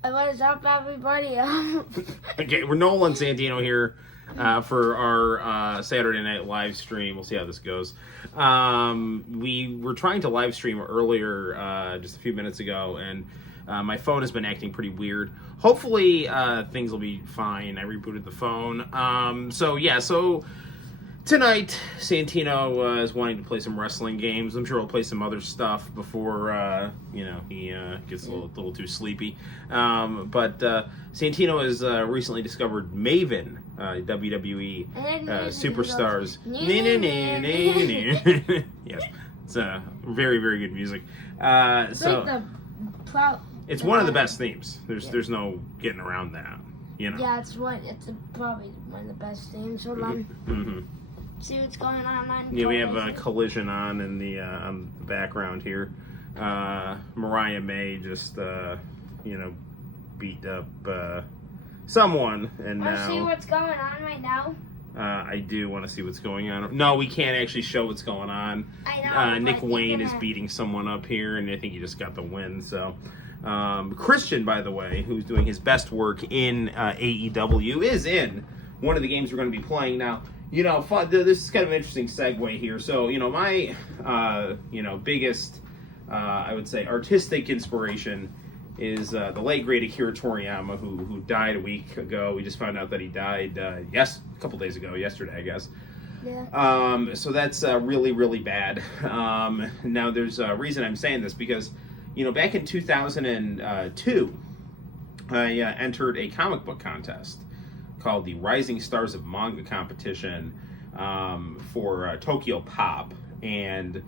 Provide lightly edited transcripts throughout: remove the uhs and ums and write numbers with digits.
What is up, everybody? Okay, we're Noel and Santino here for our Saturday night live stream. We'll see how this goes. We were trying to live stream earlier, just a few minutes ago, and my phone has been acting pretty weird. Hopefully, things will be fine. I rebooted the phone. So tonight, Santino is wanting to play some wrestling games. I'm sure he'll play some other stuff before, he gets a little too sleepy. But Santino has recently discovered Maven, WWE Superstars. Yes, it's very, very good music. It's one of the best themes. There's no getting around that. Yeah, it's probably one of the best themes. Hold on. Mm-hmm. See what's going on. Yeah, we have a collision on in the background here. Mariah May just beat up someone, and Want now to see what's going on right now? I do want to see what's going on. No, we can't actually show what's going on. I know. Nick Wayne is beating someone up here, and I think he just got the win. So, Christian, by the way, who's doing his best work in AEW, is in one of the games we're going to be playing now. This is kind of an interesting segue here. So, my, biggest, I would say, artistic inspiration is the late, great Akira Toriyama, who died a week ago. We just found out that he died, a couple days ago, yesterday, I guess. Yeah. So that's really, really bad. Now, there's a reason I'm saying this, because, back in 2002, I entered a comic book contest called the Rising Stars of Manga competition for Tokyo Pop, and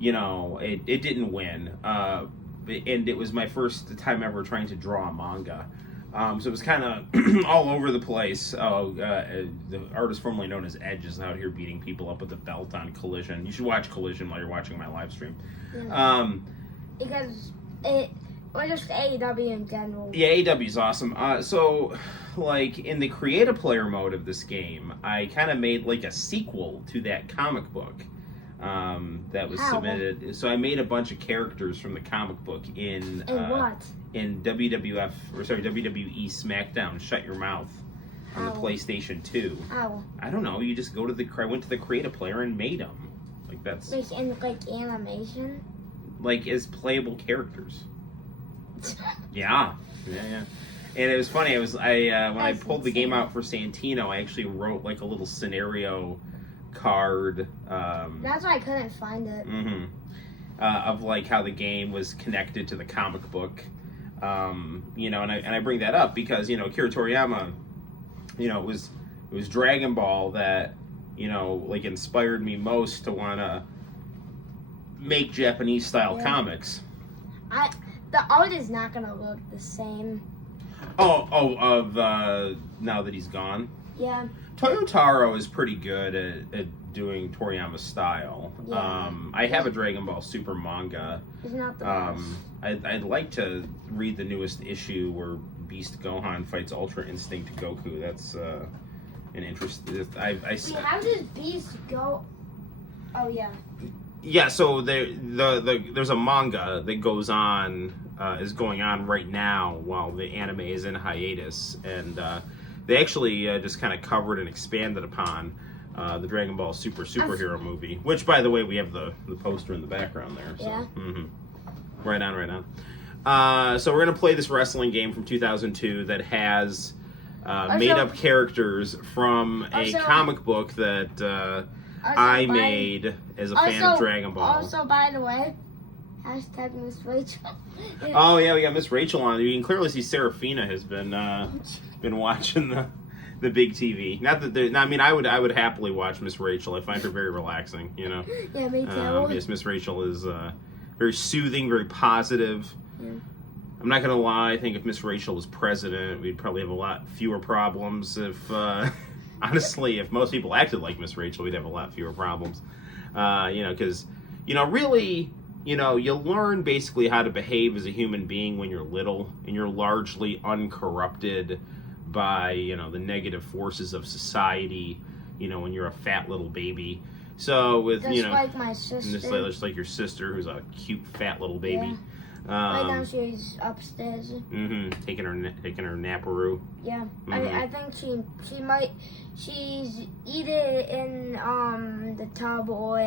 it didn't win, and it was my first time ever trying to draw a manga, so it was kind of all over the place. The artist formerly known as Edge is out here beating people up with a belt on Collision. You should watch Collision while you're watching my live stream. Yeah. Because or just AEW in general. Yeah, AEW is awesome. In the creative player mode of this game, I kind of made like a sequel to that comic book that was submitted. So I made a bunch of characters from the comic book in WWE SmackDown Shut Your Mouth on the PlayStation 2. How? I don't know. You just go to I went to the creative player and made them. Like that's like in animation. Like as playable characters. Yeah. And it was funny. When I pulled the game out for Santino, I actually wrote like a little scenario card. That's why I couldn't find it. Of like how the game was connected to the comic book. And I bring that up because Akira Toriyama, it was Dragon Ball that inspired me most to want to make Japanese style comics. The art is not gonna look the same. Now that he's gone? Yeah. Toyotaro is pretty good at doing Toriyama's style. Yeah. I have a Dragon Ball Super manga. It's not the best. I'd like to read the newest issue where Beast Gohan fights Ultra Instinct Goku. That's an interest. How does Beast go? Oh yeah. Yeah, so there's a manga that goes on, is going on right now while the anime is in hiatus, and they actually just kind of covered and expanded upon the Dragon Ball superhero movie, which, by the way, we have the poster in the background there. So. Yeah. Mm-hmm. Right on. So we're gonna play this wrestling game from 2002 that has made up characters from a comic book that. I made as a fan of Dragon Ball. Also, by the way, hashtag Miss Rachel. Oh yeah, we got Miss Rachel on. You can clearly see Serafina has been watching the big TV. Not that I would happily watch Miss Rachel. I find her very relaxing. Yeah, me too. Yes, Miss Rachel is very soothing, very positive. Yeah. I'm not gonna lie. I think if Miss Rachel was president, we'd probably have a lot fewer problems. Honestly, if most people acted like Miss Rachel, we'd have a lot fewer problems. Because, really, you learn basically how to behave as a human being when you're little, and you're largely uncorrupted by, the negative forces of society, when you're a fat little baby. So with, just like my sister. Just like your sister, who's a cute, fat little baby. Right now she's upstairs. Taking her naparoo. Yeah. I think she's either in the tub or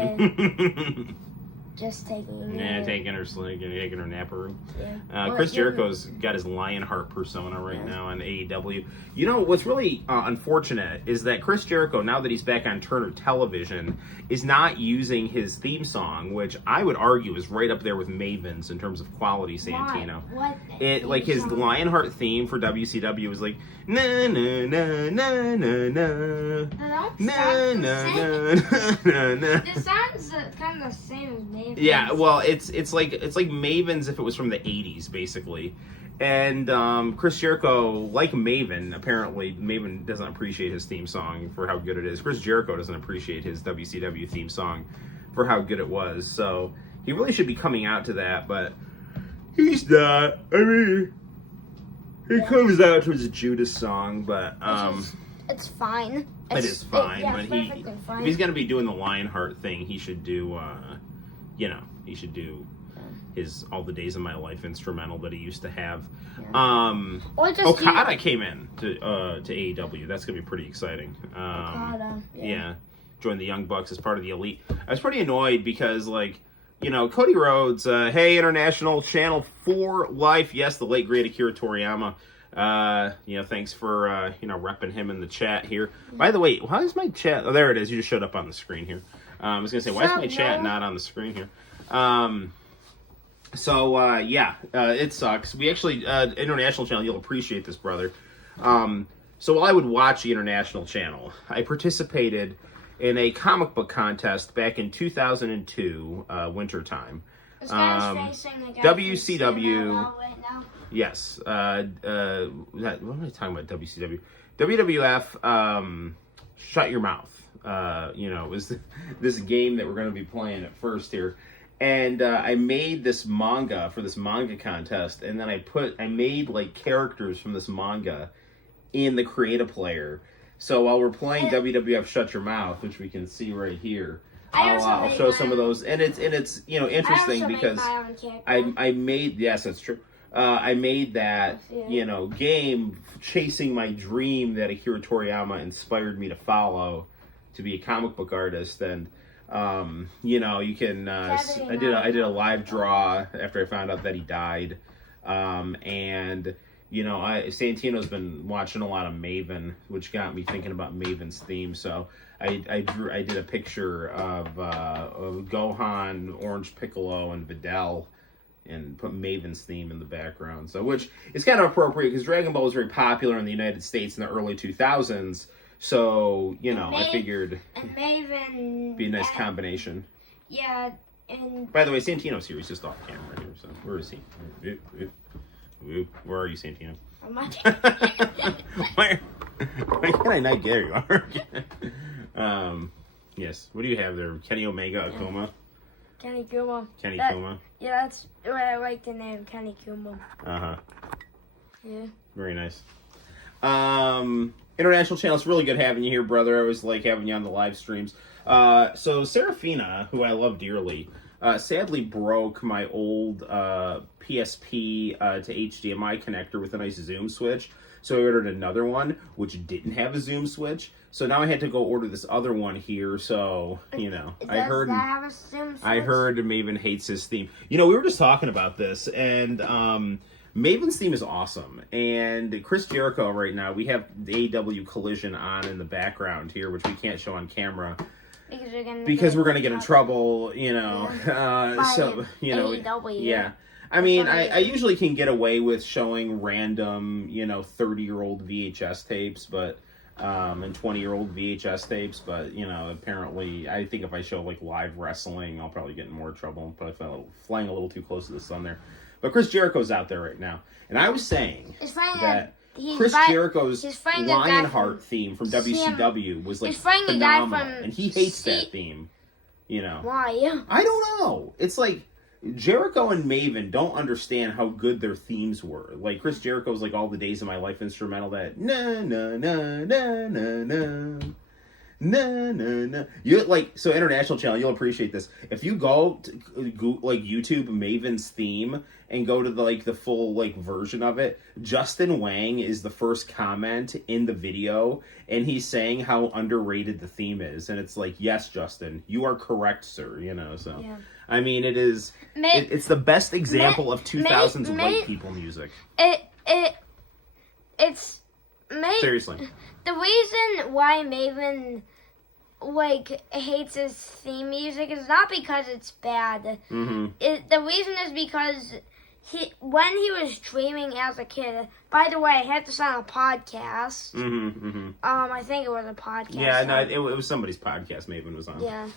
just taking taking her naparoo. Yeah. Chris Jericho's got his Lionheart persona right now on AEW. You know what's really unfortunate is that Chris Jericho, now that he's back on Turner Television, is not using his theme song, which I would argue is right up there with Maven's in terms of quality. Santino. What? Like his Lionheart theme for WCW was like na na na na na na na na na na. It sounds kind of the same as Maven's. Yeah, well, it's like Maven's if it was from the 80s, basically. And Chris Jericho, like Maven, apparently Maven doesn't appreciate his theme song for how good it is. Chris Jericho doesn't appreciate his WCW theme song for how good it was. So he really should be coming out to that, but he's not. I mean, he comes out to his Judas song, but it's fine. It is fine. But fine. if he's gonna be doing the Lionheart thing, he should do. He should do his All the Days of My Life instrumental that he used to have. Yeah. Okada came in to AEW. That's gonna be pretty exciting. Okada, yeah. Joined the Young Bucks as part of the Elite. I was pretty annoyed because, like, Cody Rhodes, hey, International Channel 4 Life. Yes, the late great Akira Toriyama. Thanks for repping him in the chat here. By the way, why is my chat? Oh, there it is. You just showed up on the screen here. I was gonna say, why is my chat not on the screen here? It sucks. We actually, International Channel, you'll appreciate this, brother. So while I would watch the International Channel, I participated in a comic book contest back in 2002, wintertime. WCW. Right now. Yes. What am I talking about? WCW. WWF. Shut Your Mouth. It was this game that we're going to be playing at first here. And I made this manga for this manga contest, and then I made like characters from this manga in the Create-A Player. So while we're playing WWF Shut Your Mouth, which we can see right here, I'll show some of those, and it's interesting because I made, yes, that's true. I made that game chasing my dream that Akira Toriyama inspired me to follow to be a comic book artist. And you can I did a live draw after I found out that he died, and Santino's been watching a lot of Maven, which got me thinking about Maven's theme. So I did a picture of Gohan, Orange Piccolo, and Videl, and put Maven's theme in the background. So, which is kind of appropriate because Dragon Ball was very popular in the United States in the early 2000s. So, I figured Maven be a nice combination. Yeah, and by the way, Santino's here. He's just off camera here. So, where is he? Where are you, Santino? Why can't I not get you? Yes. What do you have there? Kenny Omega Akuma? Kenny Kuma. Kuma. Yeah, that's what I like the name, Kenny Kuma. Uh-huh. Yeah. Very nice. International Channel, it's really good having you here, brother. I always like having you on the live streams. So Serafina, who I love dearly, sadly broke my old PSP to HDMI connector with a nice zoom switch. So I ordered another one, which didn't have a zoom switch. So now I had to go order this other one here. So, I heard Maven hates his theme. We were just talking about this, and Maven's theme is awesome. And Chris Jericho right now, we have the AEW Collision on in the background here, which we can't show on camera. Because we're going to get in trouble, AEW. Yeah. I mean, I usually can get away with showing random, 30-year-old VHS tapes, but, and 20-year-old VHS tapes, but, apparently, I think if I show, like, live wrestling, I'll probably get in more trouble. Probably flying a little too close to the sun there. But Chris Jericho's out there right now. And I was saying that Chris Jericho's Lionheart theme from WCW was, like, phenomenal. And he hates that theme, Why? I don't know. It's like Jericho and Maven don't understand how good their themes were. Like, Chris Jericho's, like, All the Days of My Life instrumental, that na na na na na na Na na na. You like so international channel. You'll appreciate this. If you go to like YouTube Maven's theme and go to the full like version of it, Justin Wang is the first comment in the video, and he's saying how underrated the theme is, and it's like, yes, Justin, you are correct, sir. You know, so Yeah. I mean, it is. It's the best example of 2000s white people music. It's Seriously. the reason why Maven like hates his theme music is not because it's bad. Mm-hmm. The reason is because when he was streaming as a kid. By the way, he had this on a podcast. Mm-hmm. Mm-hmm. I think it was a podcast. Yeah, no, it was somebody's podcast Maven was on. Yeah.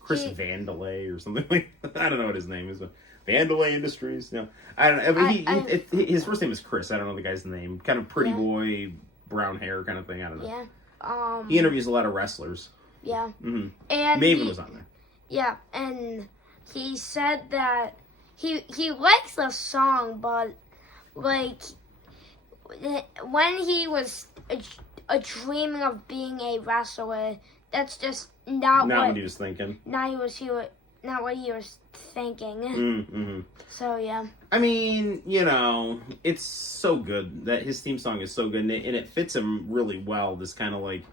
Chris Vandelay or something like that. I don't know what his name is, but Vandelay Industries. No, I don't know. His first name is Chris. I don't know the guy's name. Kind of pretty boy, brown hair kind of thing. I don't know. Yeah. He interviews a lot of wrestlers. Yeah. Mm-hmm. And Maven was on there. Yeah, and he said that he likes the song, but like when he was dreaming of being a wrestler, that's just not what he was thinking. Not what he was thinking. Mm-hmm. So yeah. I mean, you know, it's so good that his theme song is so good, and it fits him really well. This kind of like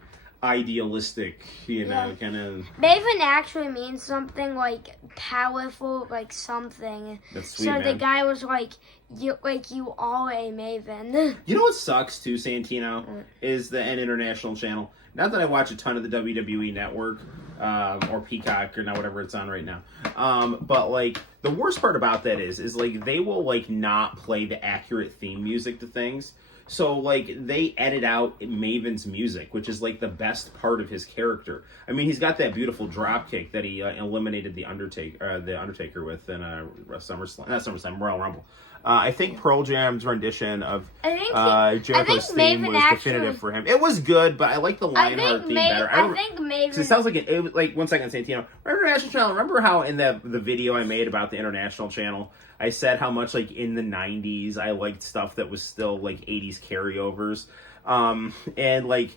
idealistic, you know, kind of. Maven actually means something like powerful, like something. That's sweet, so man. the guy was like, you are a Maven. You know what sucks too, Santino, is an international channel. Not that I watch a ton of the WWE Network or Peacock or whatever it's on right now, but like the worst part about that is like they will like not play the accurate theme music to things. So, like, they edit out Maven's music, which is, like, the best part of his character. I mean, he's got that beautiful dropkick that he eliminated the Undertaker with in Royal Rumble. I think Pearl Jam's rendition of Jericho's theme was definitive for him. It was good, but I like the Lionheart theme better. I think Maven... It sounds like it was like, one second, Santino. International channel, remember how in the video I made about the international channel, I said how much, like, in the 90s, I liked stuff that was still, like, 80s carryovers. And, like,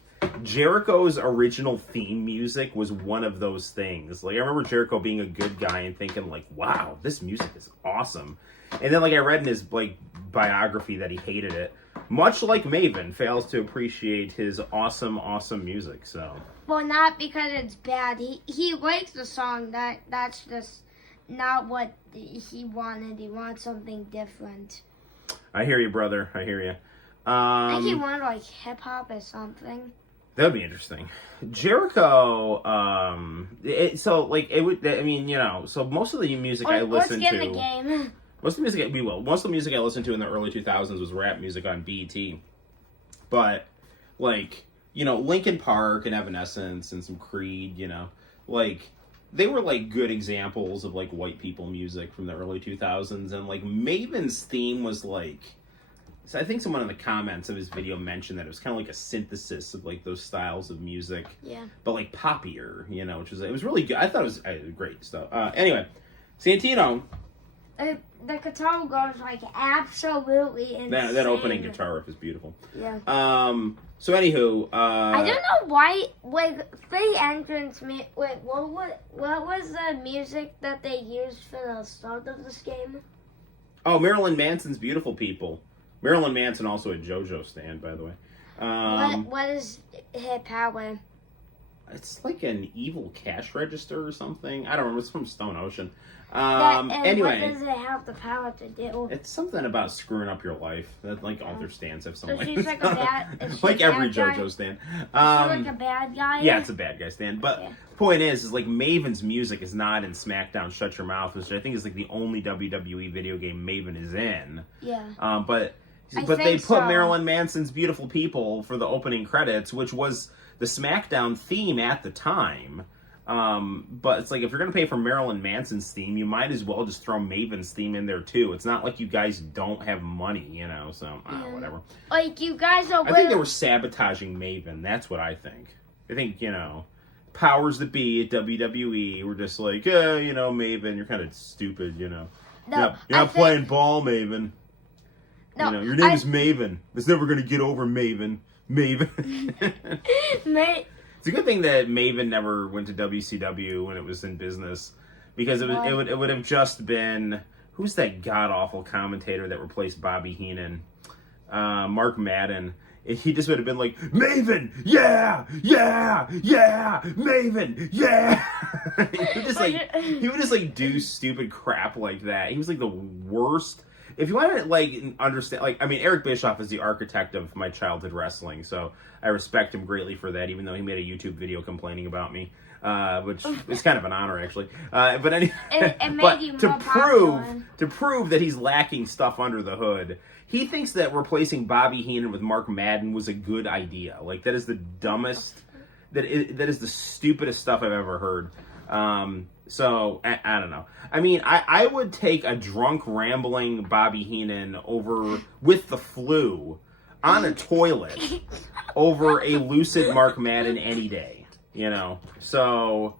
Jericho's original theme music was one of those things. Like, I remember Jericho being a good guy and thinking, like, wow, this music is awesome. And then, like, I read in his, like, biography that he hated it. Much like Maven fails to appreciate his awesome, awesome music, so. Well, not because it's bad. He likes the song. That's just not what he wanted. He wants something different. I hear you, brother. I hear you. I think he wanted like hip hop or something. That would be interesting. Jericho. So like it would. I mean, you know. So most of the music I listen to. Let's get in the game. Most of the music most of the music I listened to in the early 2000s was rap music on BET. But like, you know, Linkin Park and Evanescence and some Creed. You know, like. They were, like, good examples of, like, white people music from the early 2000s. And, like, Maven's theme was, like... So I think someone in the comments of his video mentioned that it was kind of like a synthesis of, like, those styles of music. Yeah. But, like, poppier, you know, it was really good. I thought it was great stuff. Anyway, Santino... The guitar goes, like, absolutely insane. That opening guitar riff is beautiful. Yeah. So, anywho... I don't know why, like, the entrance... Wait, what was the music that they used for the start of this game? Oh, Marilyn Manson's Beautiful People. Marilyn Manson also a JoJo stand, by the way. What is hip power? It's like an evil cash register or something. I don't remember. It's from Stone Ocean. Anyway, what does it have the power to do? It's something about screwing up your life. That like all their stands have something. So she's like a bad. Like every JoJo stand. She's like a bad guy. Yeah, it's a bad guy stand. But point is like Maven's music is not in SmackDown Shut Your Mouth, which I think is like the only WWE video game Maven is in. Yeah. But they put Marilyn Manson's Beautiful People for the opening credits, which was the SmackDown theme at the time. But it's like, if you're going to pay for Marilyn Manson's theme, you might as well just throw Maven's theme in there too. It's not like you guys don't have money, you know, so whatever. Like, you guys are... I think they were sabotaging Maven. That's what I think. I think, you know, powers that be at WWE were just like, you know, Maven, you're kind of stupid, you know. You're not playing ball, Maven. No, you know, your name is Maven. It's never going to get over Maven. Maven. It's a good thing that Maven never went to WCW when it was in business, because it would have just been, who's that god awful commentator that replaced Bobby Heenan? Mark Madden. He just would have been like, Maven, yeah, Maven, yeah. he would just do stupid crap like that. He was like the worst. If you want to understand, Eric Bischoff is the architect of my childhood wrestling, so I respect him greatly for that, even though he made a YouTube video complaining about me, which is kind of an honor, actually. But anyway, to prove that he's lacking stuff under the hood, he thinks that replacing Bobby Heenan with Mark Madden was a good idea. That is the dumbest, that is the stupidest stuff I've ever heard. So, I don't know. I would take a drunk, rambling Bobby Heenan over with the flu on a toilet over a lucid Mark Madden any day. So,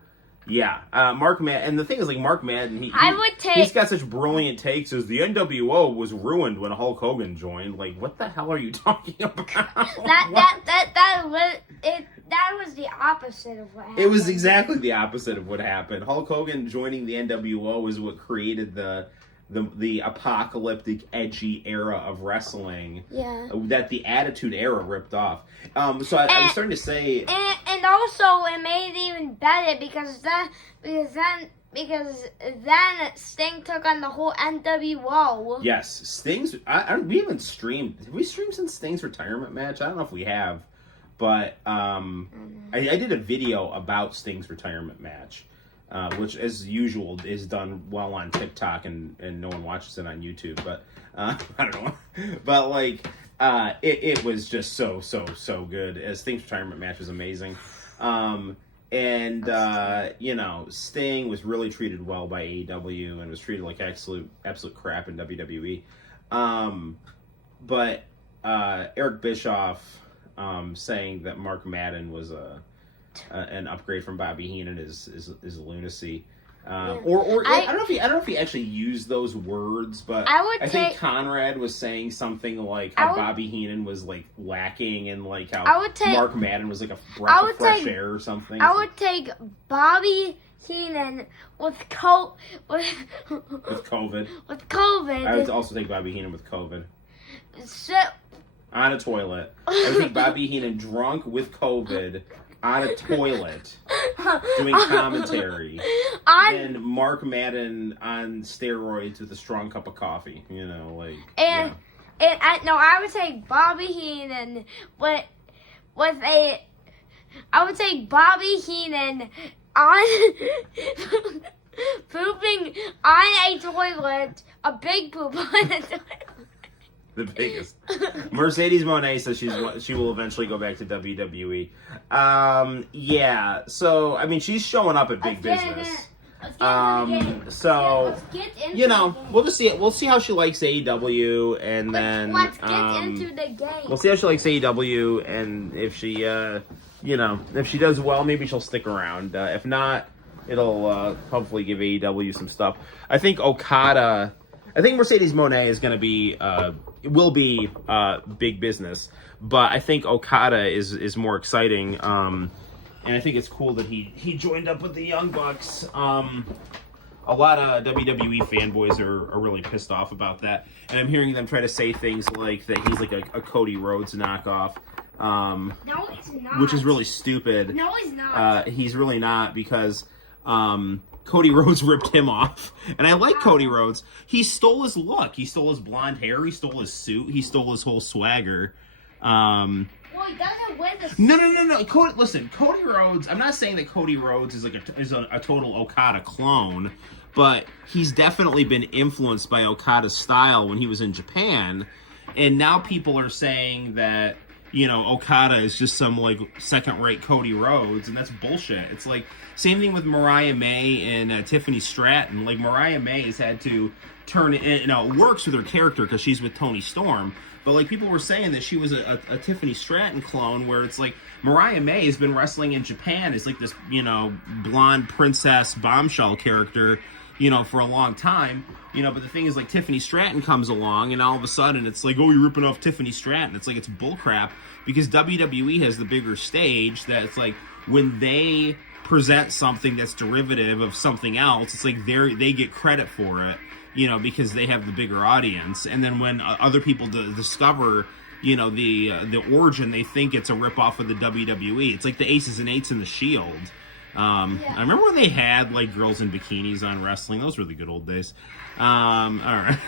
yeah. Mark Madden, and the thing is, Mark Madden, he's got such brilliant takes as the NWO was ruined when Hulk Hogan joined. What the hell are you talking about? That was the opposite of what happened. It was exactly the opposite of what happened. Hulk Hogan joining the NWO is what created the apocalyptic, edgy era of wrestling. Yeah. That the Attitude Era ripped off. So I was starting to say, and also it made it even better because then Sting took on the whole NWO. Yes, Sting's. We haven't streamed. Have we streamed since Sting's retirement match? I don't know if we have. But I did a video about Sting's retirement match, which, as usual, is done well on TikTok, and no one watches it on YouTube. But I don't know. But it was just so good. As Sting's retirement match was amazing, Sting was really treated well by AEW and was treated like absolute crap in WWE. But Eric Bischoff. Saying that Mark Madden was an upgrade from Bobby Heenan is lunacy. I don't know if he actually used those words, but I think Conrad was saying something like how Bobby Heenan was lacking, and how Mark Madden was a breath of fresh air or something. I would take Bobby Heenan with COVID. With COVID. I would also take Bobby Heenan with COVID. On a toilet. I would take Bobby Heenan drunk with COVID on a toilet doing commentary. And Mark Madden on steroids with a strong cup of coffee. I would take Bobby Heenan I would take Bobby Heenan on pooping on a toilet, a big poop on a toilet. The biggest. Mercedes Moné says she will eventually go back to WWE. Yeah. So she's showing up at big business. So we'll just see it. We'll see how she likes AEW, and then let's get into the game. We'll see how she likes AEW, and if she if she does well, maybe she'll stick around. If not, it'll hopefully give AEW some stuff. I think Mercedes Moné is going to be will be big business, but I think Okada is more exciting, and I think it's cool that he joined up with the Young Bucks. A lot of WWE fanboys are really pissed off about that, and I'm hearing them try to say things like that he's a Cody Rhodes knockoff. No, he's not. Which is really stupid. No, he's not. He's really not, because Cody Rhodes ripped him off. And I like Cody Rhodes. He stole his look. He stole his blonde hair. He stole his suit. He stole his whole swagger. Well, he doesn't win the suit. No. Cody Rhodes, I'm not saying that Cody Rhodes is a total Okada clone, but he's definitely been influenced by Okada's style when he was in Japan. And now people are saying that, Okada is just some second-rate Cody Rhodes, and that's bullshit. It's same thing with Mariah May and Tiffany Stratton. Mariah May has had to turn it, it works with her character because she's with Toni Storm, but people were saying that she was a Tiffany Stratton clone, where it's Mariah May has been wrestling in Japan as this, blonde princess bombshell character, for a long time. But the thing is, like, Tiffany Stratton comes along, and all of a sudden it's like, oh, you're ripping off Tiffany Stratton. It's like, it's bullcrap, because WWE has the bigger stage. That it's like, when they present something that's derivative of something else, it's like they get credit for it, because they have the bigger audience. And then when other people discover, the origin, they think it's a ripoff of the WWE. It's like the Aces and Eights and the Shield. I remember when they had, like, girls in bikinis on wrestling. Those were the good old days. All right.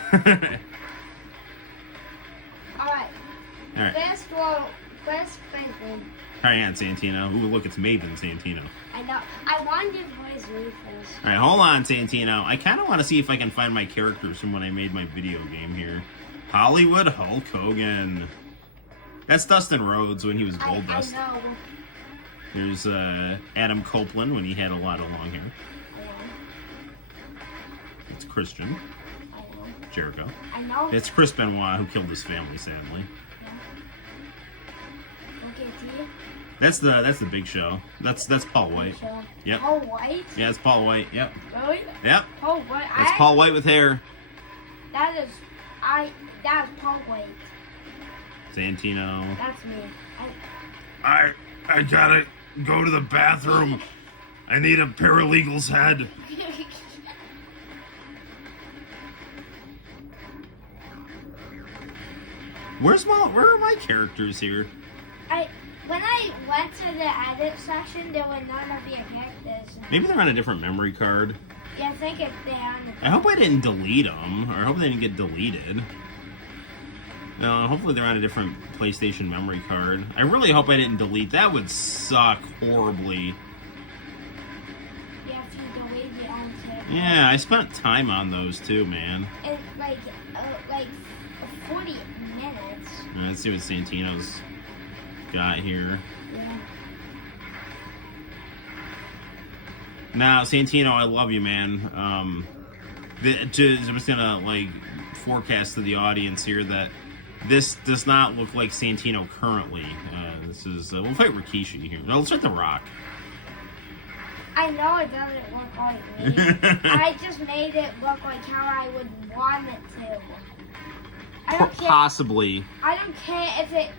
All right. First Franklin. Hurry on, Santino. Ooh, look, it's Maven Santino. I know. I wanted to voice me first. All right, hold on, Santino. I kind of want to see if I can find my characters from when I made my video game here. Hollywood Hulk Hogan. That's Dustin Rhodes when he was Goldust. I know. There's Adam Copeland when he had a lot of long hair. It's Christian. I know. Jericho. I know. It's Chris Benoit, who killed his family, sadly. Okay, T. That's the Big Show. That's Paul White. Yep. Paul White? Yeah, it's Paul White. Yep. Really? Yep. Paul White. That's Paul White with hair. That's Paul White. Santino. That's me. I gotta go to the bathroom. I need a paralegal's head. Where are my characters here? When I went to the edit section, there were none of your characters. Maybe they're on a different memory card. Yeah, I think they're on the... I hope I didn't delete them, or I hope they didn't get deleted. No, hopefully they're on a different PlayStation memory card. I really hope I didn't delete. That would suck horribly. Yeah, if you delete your own character. Yeah, I spent time on those too, man. And like 40 minutes. Let's see what Santino's got here. Yeah. Now, Santino, I love you, man. I'm just gonna, like, forecast to the audience here that this does not look like Santino currently. This is we'll fight Rikishi here. No, let's fight The Rock. I know it doesn't look like me. I just made it look like how I would want it to. I don't care. Possibly. I don't care if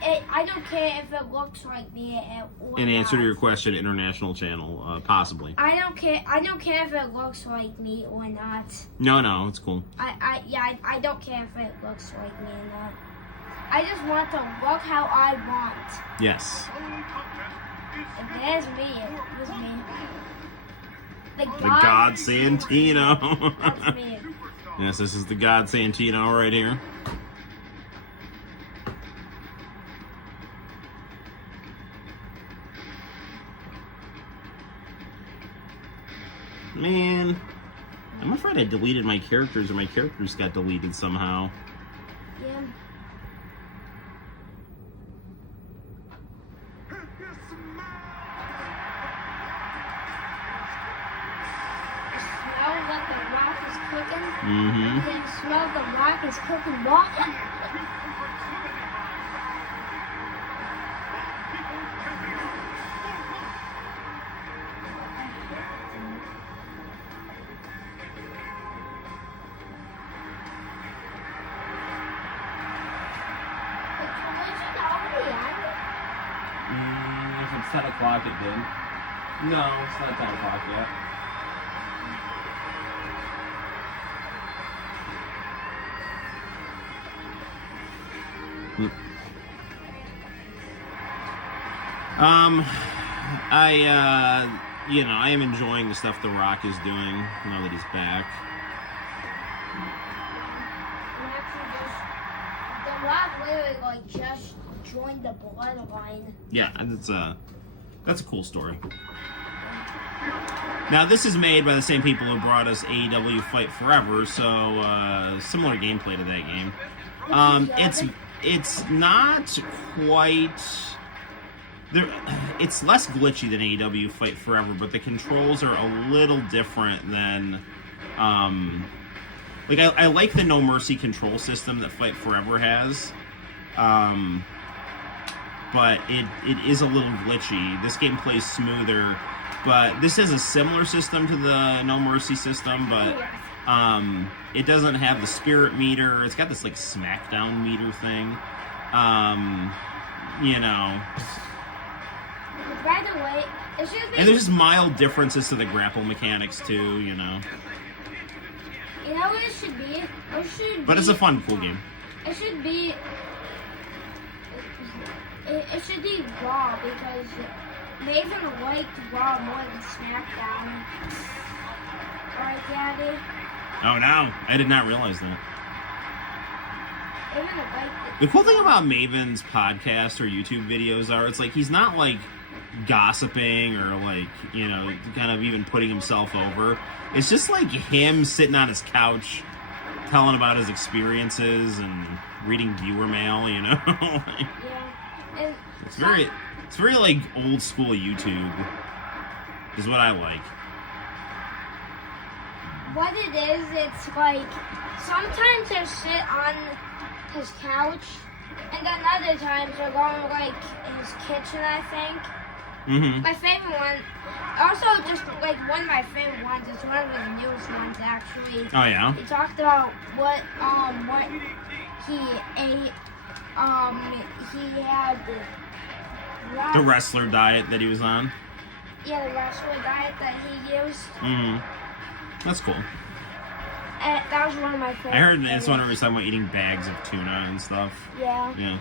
I don't care if it looks like me or In answer not. to your question, international channel, possibly. I don't care. I don't care if it looks like me or not. No, it's cool. I don't care if it looks like me or not. I just want to look how I want. Yes. And there's me. There's me. The God Santino. That's me. Yes, this is the God Santino right here. Man, I'm afraid I deleted my characters, or my characters got deleted somehow. Yeah. Smell what the rock is cooking. Mm-hmm. Can you smell the rock is cooking what? If it's 10 o'clock, it did. No, it's not 10 o'clock yet. I am enjoying the stuff The Rock is doing now that he's back. The rock literally just joined the bloodline. Yeah, that's a cool story. Now, this is made by the same people who brought us AEW Fight Forever, so similar gameplay to that game. It's not quite. It's less glitchy than AEW Fight Forever, but the controls are a little different than. I like the No Mercy control system that Fight Forever has. But it is a little glitchy. This game plays smoother but this is a similar system to the No Mercy system, but it doesn't have the spirit meter. It's got this like SmackDown meter thing. You know. By the way, it should be. And there's just mild differences to the grapple mechanics too, you know. You know what it should be? But it's a fun, cool game. It should be. It should be Raw because Maven liked Raw more than SmackDown. Alright, Daddy? Oh, no. I did not realize that. Maven liked it. The cool thing about Maven's podcast or YouTube videos are it's like he's not like gossiping or like, you know, kind of even putting himself over. It's just like him sitting on his couch telling about his experiences and reading viewer mail, you know? Yeah. And It's very like old school YouTube is what I like. what it is, it's like sometimes he'll sit on his couch and then other times he'll go in like his kitchen, I think. Mm-hmm. My favorite one, also just like one of my favorite ones is one of his newest ones actually. Oh yeah. He talked about what he ate. He had The wrestler diet that he was on. Yeah, the wrestler diet that he used. Mm-hmm. That's cool. And that was one of my favorites. I heard it's one where he was talking about eating bags of tuna and stuff. Yeah. Yeah.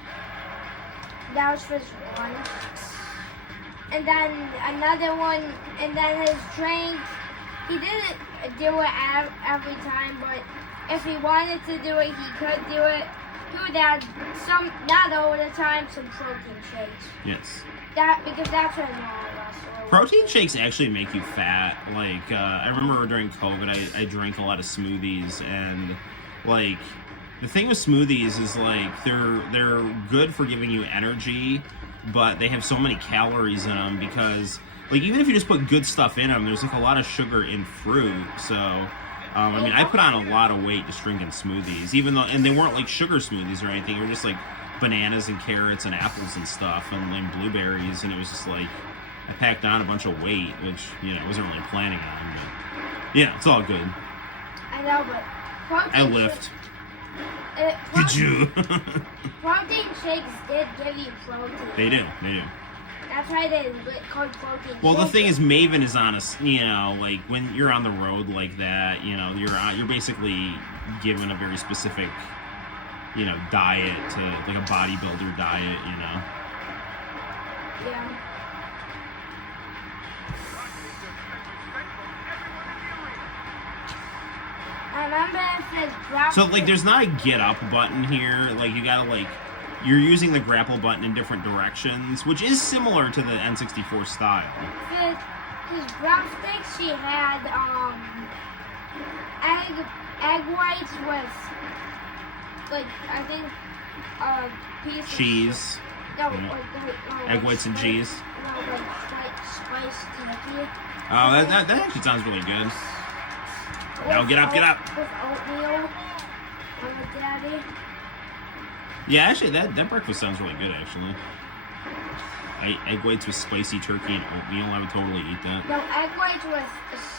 That was his one. And then another one, and then his drink, he didn't do it every time, but if he wanted to do it, he could do it. He would add some, not all the time, some protein shakes. Yes. Because that's what I Protein shakes actually make you fat. Like, I remember during COVID, I drank a lot of smoothies, and like, the thing with smoothies is like they're good for giving you energy, but they have so many calories in them because like even if you just put good stuff in them, there's like a lot of sugar in fruit. So I mean, I put on a lot of weight just drinking smoothies, even though and they weren't like sugar smoothies or anything. They were just like bananas and carrots and apples and stuff and blueberries, and it was just like I packed on a bunch of weight, which you know I wasn't really planning on. But yeah, it's all good. I know, but protein I lift. Did you? Protein shakes did give you protein. They do. That's why they called protein. Well, the shakes. thing is, Maven is on a, you know, like when you're on the road like that, you know, you're basically given a very specific, you know, diet to like a bodybuilder diet, you know. Yeah. I remember if it's drop. So like, there's not a get up button here. Like you gotta like, you're using the grapple button in different directions, which is similar to the N64 style. His graphics, she had egg whites with like I think piece cheese. No, Egg whites and cheese. No, like spiced turkey. Oh, that actually sounds really good. No, get up. With oatmeal on the daddy. Yeah, actually, that breakfast sounds really good, actually. Egg whites with spicy turkey and oatmeal, I would totally eat that. No, egg whites with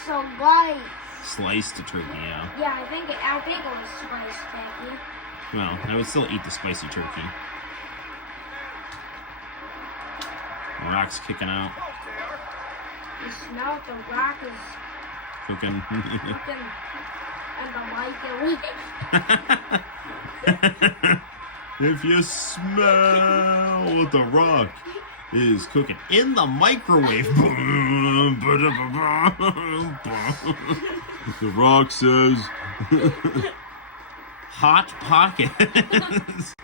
sliced. Sliced turkey, yeah. Yeah, I think it was spiced turkey. Well, I would still eat the spicy turkey. Rock's kicking out. You smell the rock is Cooking. cooking in the microwave. If you smell what the rock is cooking in the microwave. The rock says hot pockets.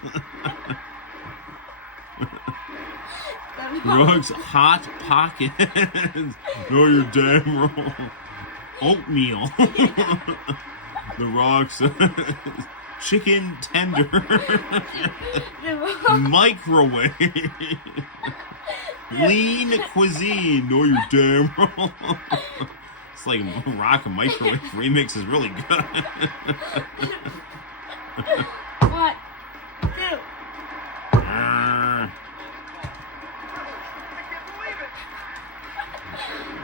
Rock's hot pockets. No, you're damn wrong. Oatmeal. The rock says chicken tender. Microwave. Lean cuisine. No, you're damn wrong. It's like Rock Microwave remix is really good. What? Two.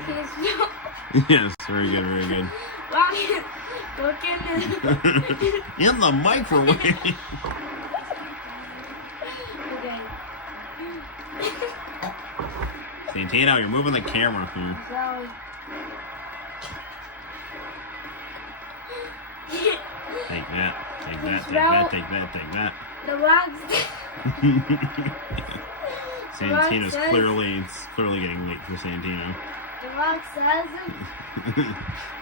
He's Yes, very good, very good. Rock, look in In the microwave. Okay. Santino, you're moving the camera here. So. Take that, take that, take Well, that, take that, take that. The rocks. Santino's says- clearly getting late for Santino. The rock says.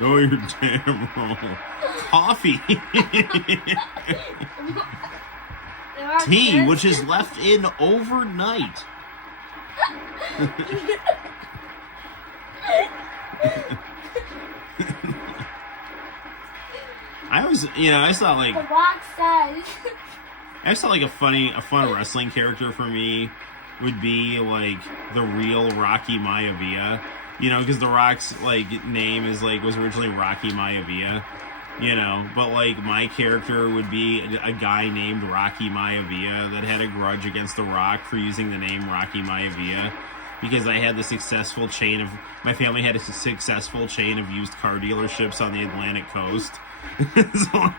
Oh, you're damn wrong. Coffee. The rock Tea, says- which is left in overnight. I saw like The rock says. I just thought like a fun wrestling character for me would be like the real Rocky Maivia, because the Rock's like name is like was originally Rocky Maivia, but like my character would be a guy named Rocky Maivia that had a grudge against the Rock for using the name Rocky Maivia because my family had a successful chain of used car dealerships on the Atlantic coast. So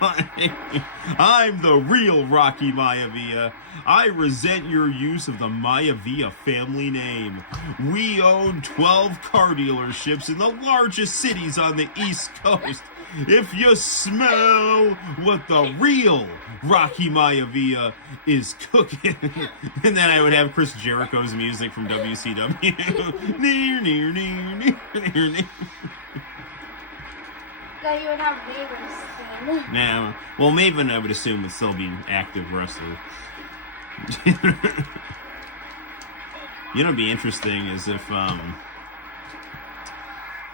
I'm the real Rocky Maivia. I resent your use of the Maivia family name. We own 12 car dealerships in the largest cities on the East Coast. If you smell what the real Rocky Maivia is cooking. And then I would have Chris Jericho's music from WCW. Near, near, near, near, near, near. So you would have neighbors. Nah, well, Maven, I would assume, would still be an active wrestler. What'd be interesting is if, I'm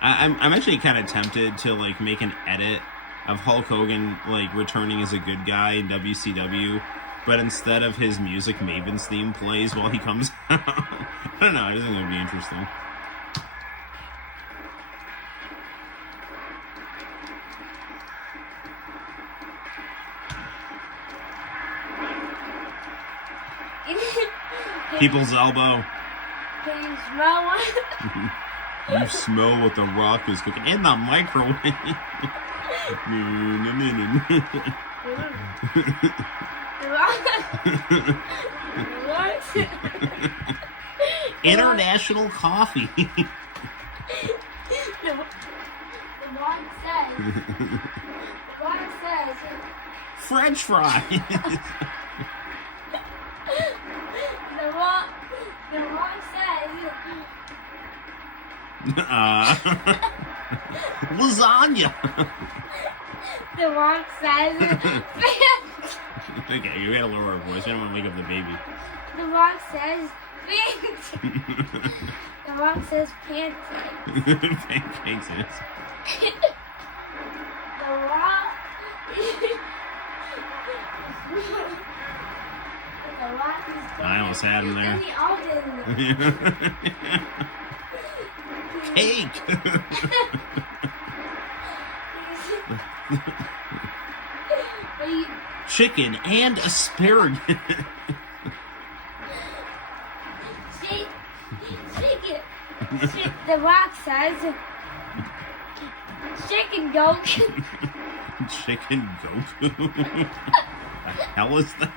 actually kind of tempted to, like, make an edit of Hulk Hogan, like, returning as a good guy in WCW, but instead of his music, Maven's theme plays while he comes out. I don't know, I just think it would be interesting. People's elbow. Can you smell one? You smell what the Rock is cooking in the microwave. The rock. The International coffee. rock says. The rock says. French fries. The rock says. Lasagna. The rock says. Okay, you gotta lower our voice. We don't want to wake up the baby. The rock says. The rock says pancakes. Pancakes is. The rock. The rock is I almost had him there. in the oven. Cake. Chicken and asparagus. Chicken. The rock says chicken goat. Chicken Goku. The hell is that?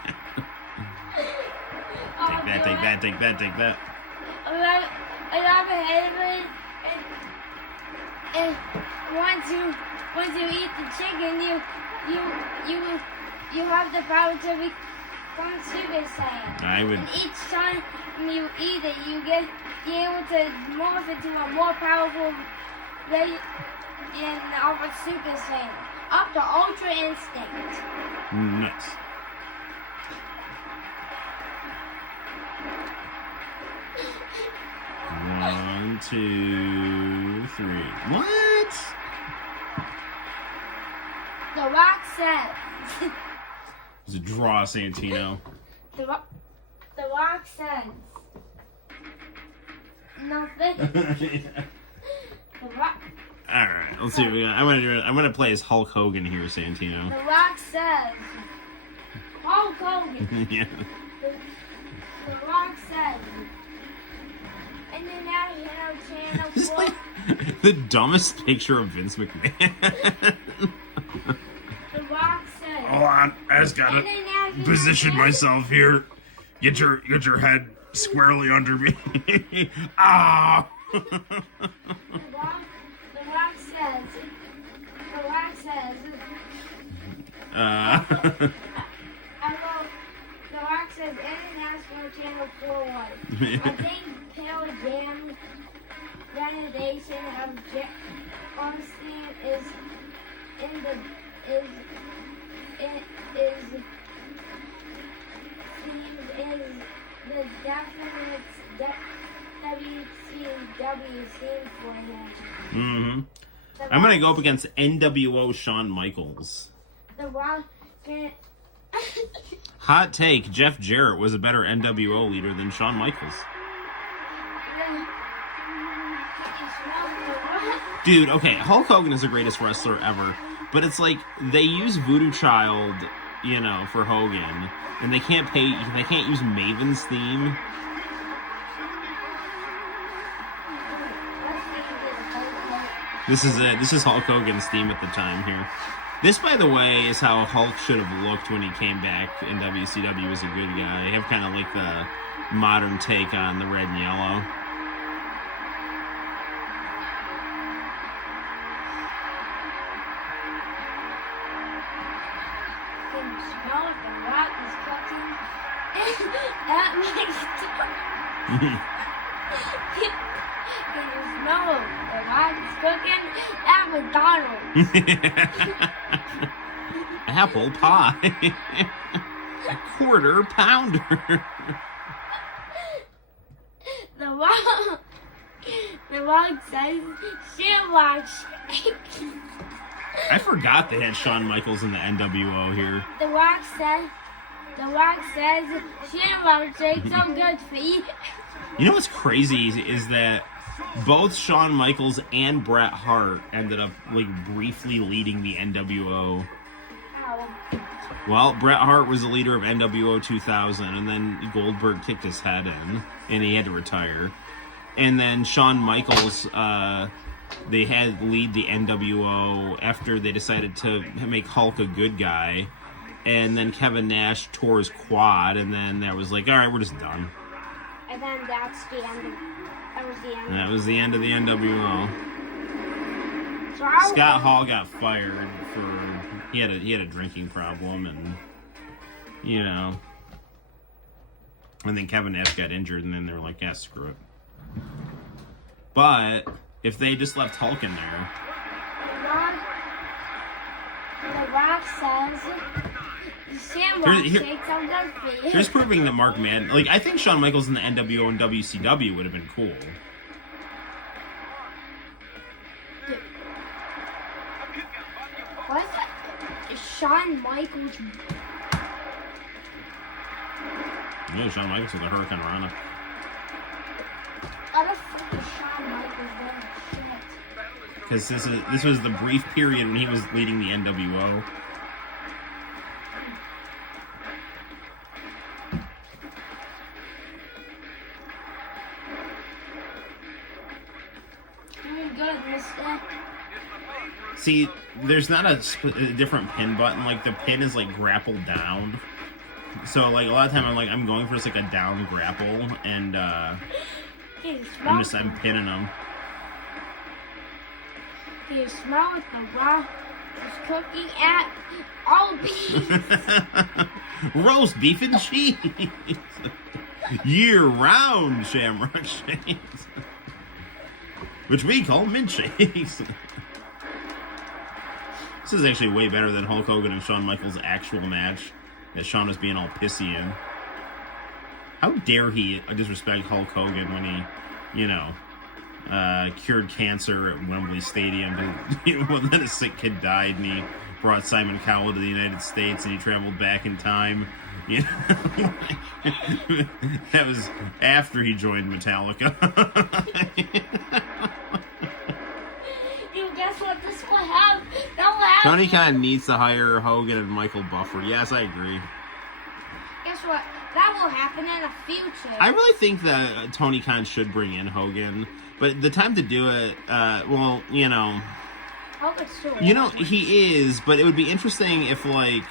Take that. I have a head of it, and once you eat the chicken, you have the power to become Super Saiyan. And each time you eat it, you be able to morph into a more powerful version of a Super Saiyan, up to Ultra Instinct. Nice. One, 2, 3. What? The rock says. It's a draw, Santino. The rock says. Nothing. The rock. All right, let's see what we got. I'm gonna play as Hulk Hogan here, Santino. The rock says. Hulk Hogan. Yeah. The rock says. International Channel This is 4. like the dumbest picture of Vince McMahon. The Rock says. Hold on, I just gotta International position Channel- myself here. Get your head squarely under me. Ah! The Rock says. The Rock says. uh, I wrote. The Rock says International Channel 4 was. I think Pale renovation of Austin is in the definite WCW theme for him. mm-hmm. I'm gonna go up against NWO Shawn Michaels. The Rock can. Hot take: Jeff Jarrett was a better NWO leader than Shawn Michaels. Dude, okay, Hulk Hogan is the greatest wrestler ever, but it's like they use Voodoo Child, you know, for Hogan, and they can't use Maven's theme. This is it. This is Hulk Hogan's theme at the time here. This, by the way, is how Hulk should have looked when he came back in WCW as a good guy. They have kind of like the modern take on the red and yellow. Can you smell if the Rock is cooking? That makes Can you smell if the Rock is cooking at McDonald's? Apple pie. Quarter pounder. The Rock says Shamrock Shake. I forgot they had Shawn Michaels in the NWO here. The Rock says Shamrock Shake's so good for you. You know what's crazy is that both Shawn Michaels and Bret Hart ended up like briefly leading the NWO. Ow. Well, Bret Hart was the leader of NWO 2000, and then Goldberg kicked his head in, and he had to retire. And then Shawn Michaels, they had lead the NWO after they decided to make Hulk a good guy. And then Kevin Nash tore his quad, and then that was like, all right, we're just done. And then that's the end. That was the end. And that was the end of the NWO. So I Scott Hall got fired for he had a drinking problem, and you know, and then Kevin Nash got injured, and then they were like, yeah, screw it. But if they just left Hulk in there, The Rock says Shamrock Here- Shake's so good for you. here's proving that Mark Madden, like I think Shawn Michaels in the NWO and WCW would have been cool. What? Shawn Michaels. Yeah, Shawn Michaels with a Hurricane Rana. What the fuck is Shawn Michaels doing? Shit. Because this was the brief period when he was leading the NWO. Doing good, mister. See, there's not a different pin button. Like the pin is like grappled down. So like a lot of time I'm going for just like a down grapple, and Can you smell I'm pinning them. Can you smell what the Rock is cooking at Albi's? Roast beef and cheese. Year round Shamrock Shakes. Which we call mint shakes. This is actually way better than Hulk Hogan and Shawn Michaels' actual match that Shawn was being all pissy in. How dare he disrespect Hulk Hogan when he, you know, cured cancer at Wembley Stadium. Well, then a sick kid died, and he brought Simon Cowell to the United States, and he traveled back in time. You know, that was after he joined Metallica. You guess what this will have? That will have. Tony Khan needs to hire Hogan and Michael Buffer. Yes, I agree. Guess that will happen in the future. I really think that Tony Khan should bring in Hogan, but the time to do it, well, Hogan's too old. He is, but it would be interesting if, like,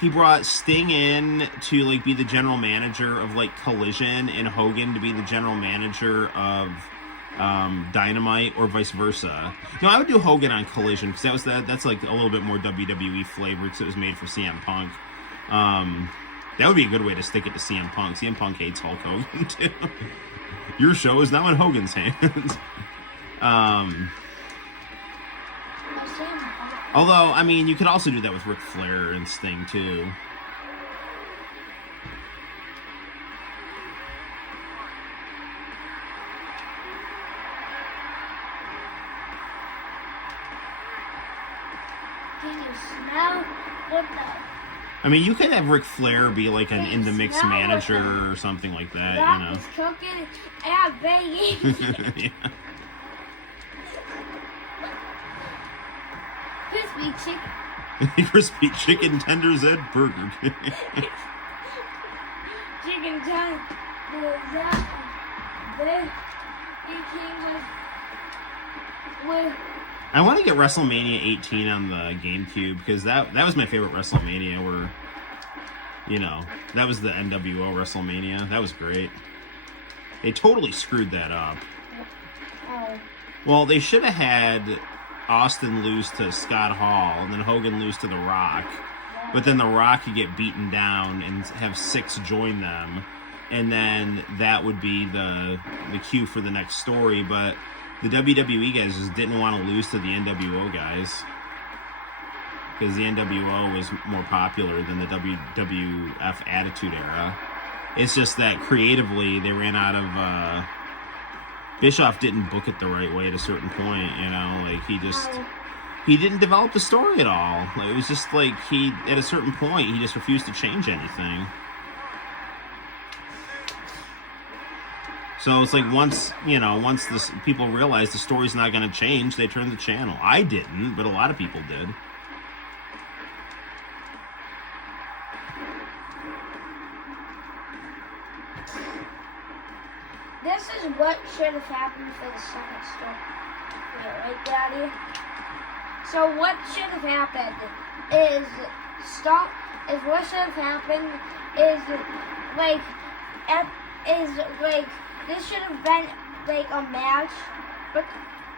he brought Sting in to, like, be the general manager of, like, Collision, and Hogan to be the general manager of Dynamite, or vice versa. No, I would do Hogan on Collision, because that's like a little bit more WWE flavor, because it was made for CM Punk. That would be a good way to stick it to CM Punk. CM Punk hates Hulk Hogan, too. Your show is now in Hogan's hands. Although, I mean, you could also do that with Ric Flair and Sting, too. Can you smell what the... I mean, you could have Ric Flair be like an in the mix manager or something like that, That is cooking and baking. Yeah. Crispy chicken. Crispy chicken tenders at Burger King. Chicken tenders. With I want to get WrestleMania 18 on the GameCube, because that was my favorite WrestleMania, where, that was the NWO WrestleMania. That was great. They totally screwed that up. Oh. Well, they should have had Austin lose to Scott Hall, and then Hogan lose to The Rock. But then The Rock could get beaten down and have 6 join them. And then that would be the cue for the next story. But the WWE guys just didn't want to lose to the NWO guys, because the NWO was more popular than the WWF Attitude Era. It's just that creatively they ran out of... Bischoff didn't book it the right way at a certain point, like he didn't develop the story at all. It was just like at a certain point, he just refused to change anything. So it's like once people realized the story's not going to change, they turned the channel. I didn't, but a lot of people did. This is what should have happened for the second story. Yeah, right, Daddy? So what should have happened is what should have happened is this should have been like a match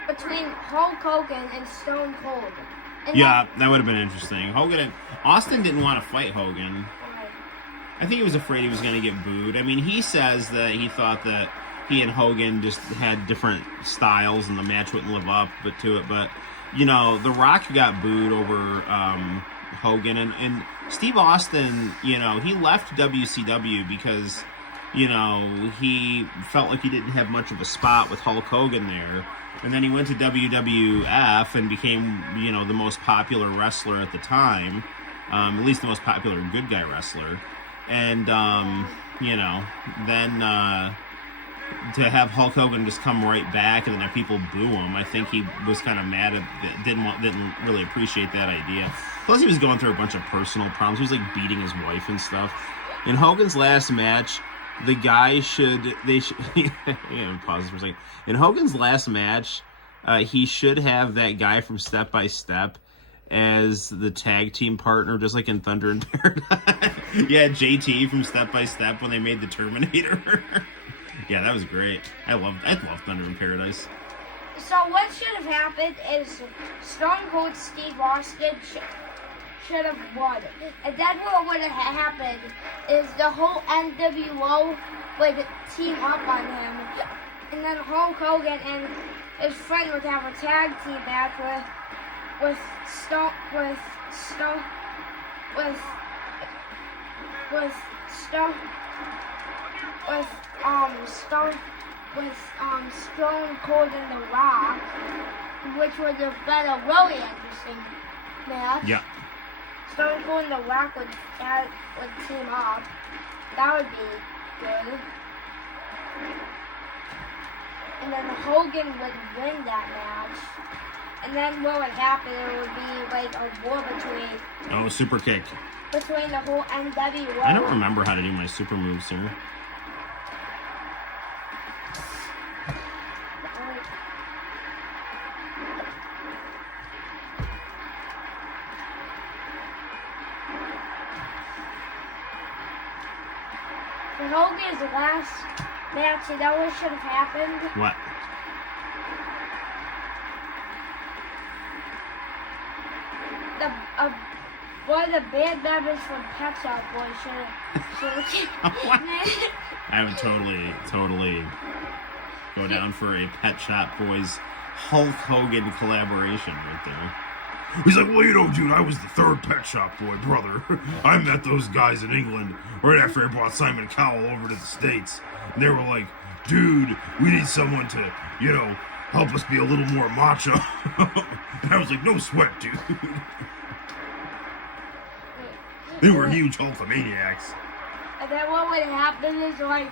between Hulk Hogan and Stone Cold. And that would have been interesting. Austin didn't want to fight Hogan. I think he was afraid he was going to get booed. I mean, he says that he thought that he and Hogan just had different styles and the match wouldn't live up to it. But, The Rock got booed over Hogan. And Steve Austin, he left WCW because, he felt like he didn't have much of a spot with Hulk Hogan there. And then he went to WWF and became, the most popular wrestler at the time. At least the most popular good guy wrestler. And, then to have Hulk Hogan just come right back and then have people boo him, I think he was kind of mad at didn't really appreciate that idea. Plus, he was going through a bunch of personal problems. He was like beating his wife and stuff. In Hogan's last match, the guy pause for a second. In Hogan's last match, he should have that guy from Step by Step as the tag team partner, just like in Thunder in Paradise. Yeah, JT from Step by Step when they made the Terminator. Yeah, that was great. I love Thunder in Paradise. So what should have happened is Stone Cold Steve Austin should have won. And then what would have happened is the whole NWO would team up on him. And then Hulk Hogan and his friend would have a tag team match with Stone Cold and The Rock, which would have been a really interesting match. Yeah. Stone Cold and The Rock would team up. That would be good. And then Hogan would win that match. and then what would happen? It would be like a war between Oh, super kick. the whole NWO. I don't remember how to do my super moves, sir. For Hogan's last match, you know what should have happened? What? One of the band members from Pet Shop Boys should have. I would totally go down for a Pet Shop Boys Hulk Hogan collaboration right there. He's like, well, you know, dude, I was the third Pet Shop Boy brother. I met those guys in England right after I brought Simon Cowell over to the States. And they were like, dude, we need someone to, you know, help us be a little more macho. And I was like, no sweat, dude. They were huge Hulkamaniacs. And then what would happen is like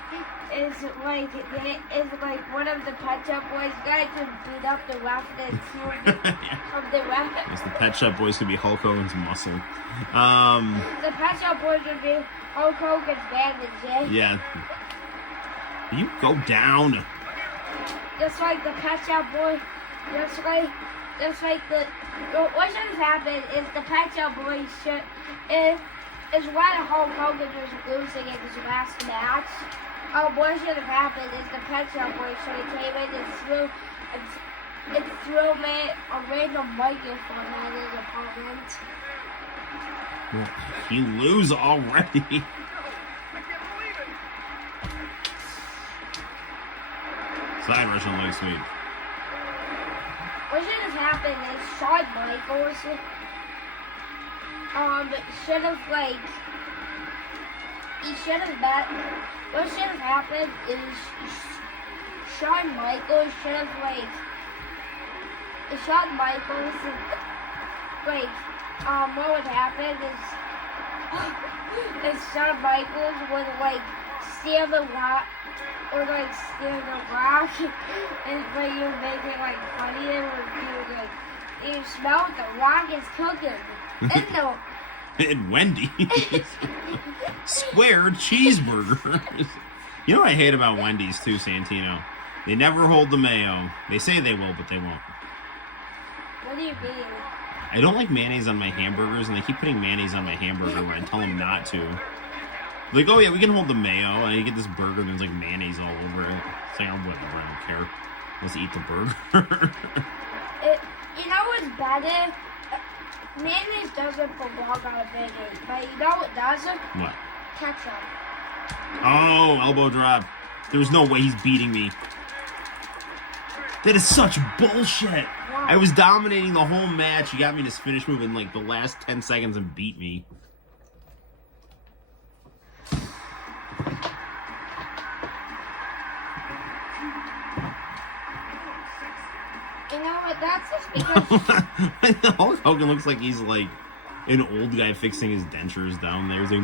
one of the Pet Shop Boys guys would beat up the ref and he would become the ref. Yes, the Pet Shop Boys could be Hulk Hogan's muscle. The Pet Shop Boys would be Hulk Hogan's bandage. Yeah. You go down. Just like the Pet Shop Boy, just like the. What should have happened is the Pet Shop Boys is when Hulk Hogan was losing in his last match. What should have happened is the Pet Shop Boys should have came in and threw a random microphone at his opponent. You lose already. Side Russian leg sweep. What should have happened is Shawn Michaels should have what should have happened is Shawn Michaels should have what would happen is Shawn Michaels would steal the rock or steal the rock and when you make it funny it would be you smell what the rock is cooking. And Wendy's square cheeseburgers. You know what I hate about Wendy's too, Santino? They never hold the mayo. They say they will, but they won't. What do you mean? I don't like mayonnaise on my hamburgers, and they keep putting mayonnaise on my hamburger when I tell them not to. Like, oh yeah, we can hold the mayo, and you get this burger and there's mayonnaise all over it. It's like, oh, whatever, I don't care. Let's eat the burger. You know what's better? Mayonnaise doesn't belong on a bagel, but you know what does? What? Ketchup. Oh, elbow drop. There's no way he's beating me. That is such bullshit. Wow. I was dominating the whole match. He got me this finish move in the last 10 seconds and beat me. You know what? That's just because. Hulk Hogan looks like he's an old guy fixing his dentures down there. He's like,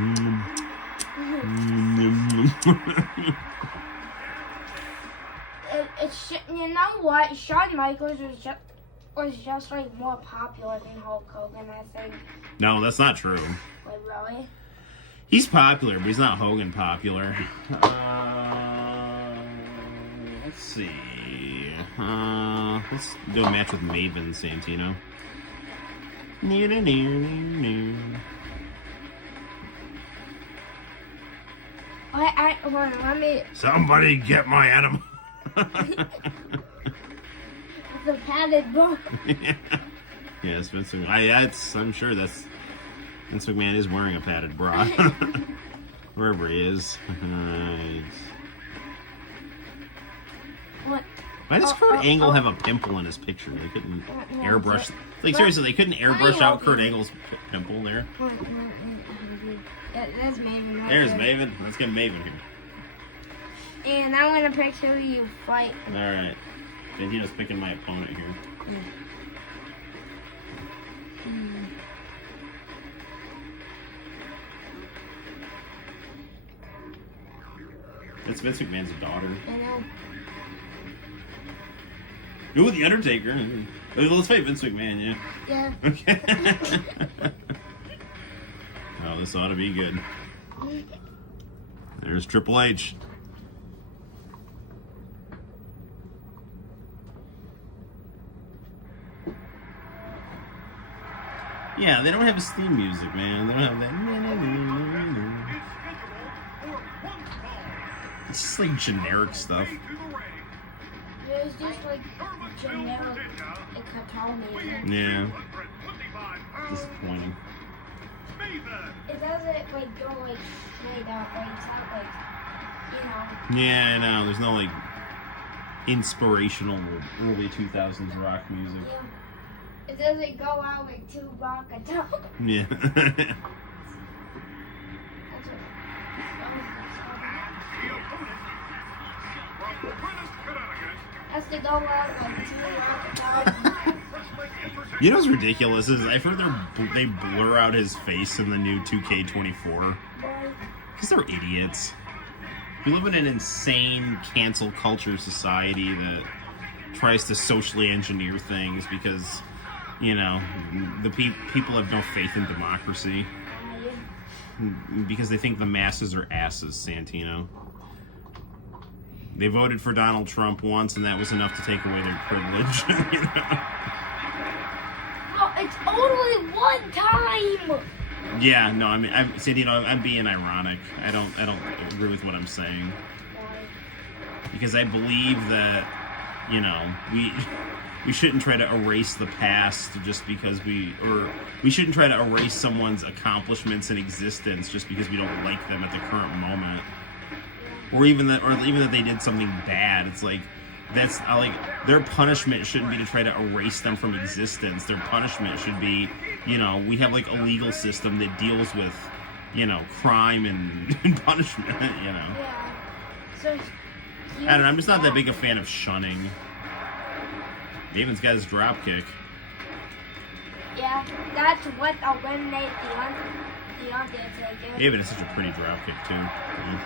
You know what? Shawn Michaels was just more popular than Hulk Hogan, I think. No, that's not true. Wait, really? He's popular, but he's not Hogan popular. Let's see. Let's do a match with Maven, Santino. Let me. Somebody get my animal. The padded book. Yes, Vince McMahon. I'm sure Vince McMahon is wearing a padded bra. Wherever he is. What? Why does Kurt Angle have a pimple in his picture? They couldn't airbrush. Seriously, they couldn't airbrush out Kurt Angle's pimple there. That's Maven. Right There's there. Maven. Let's get Maven here. And I'm gonna pick who you fight. All right. Santino's picking my opponent here. That's Vince McMahon's daughter. I know. Ooh, The Undertaker. Let's fight Vince McMahon, yeah. Yeah. Okay. Oh, this ought to be good. There's Triple H. Yeah, they don't have his theme music, man. They don't have that. It's just like generic stuff. There's just like generic guitar music. Yeah. Disappointing. It doesn't like go like straight up, like it's not like, you know. Yeah, I know. There's no like inspirational early 2000s rock music. Yeah. It doesn't go out like too rock guitar. Yeah. Has to go out like too rock guitar. You know what's ridiculous is I've heard they blur out his face in the new 2K24 because they're idiots. We live in an insane cancel culture society that tries to socially engineer things because, you know, the people have no faith in democracy because they think the masses are asses, Santino. They voted for Donald Trump once, and that was enough to take away their privilege. You know? Oh, it's only one time. Yeah, no, I'm Santino, I'm being ironic. I don't agree with what I'm saying because I believe that, you know, we shouldn't try to erase the past just because we shouldn't try to erase someone's accomplishments in existence just because we don't like them at the current moment. Or even that they did something bad. It's like that's like their punishment shouldn't be to try to erase them from existence. Their punishment should be, you know, we have like a legal system that deals with, you know, crime and punishment. You know. Yeah. So. I don't know. I'm just not that big a fan of shunning. Damon's got his drop kick. Yeah, that's what eliminates the Undertaker. David has such a pretty drop kick too. Yeah.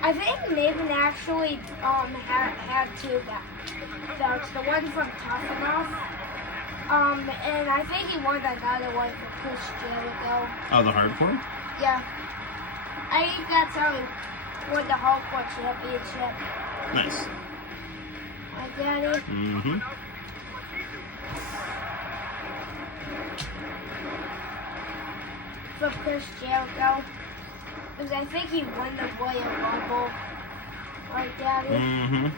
I think Maven actually had two belts. The one from Tough Enough. And I think he won another one for Chris Jericho. Oh, the hardcore? Yeah. I think that's how he won the hardcore championship. Nice. My daddy. Mm-hmm. For Chris Jericho. Because I think he won the Royal Rumble. Right, Daddy? Mm-hmm.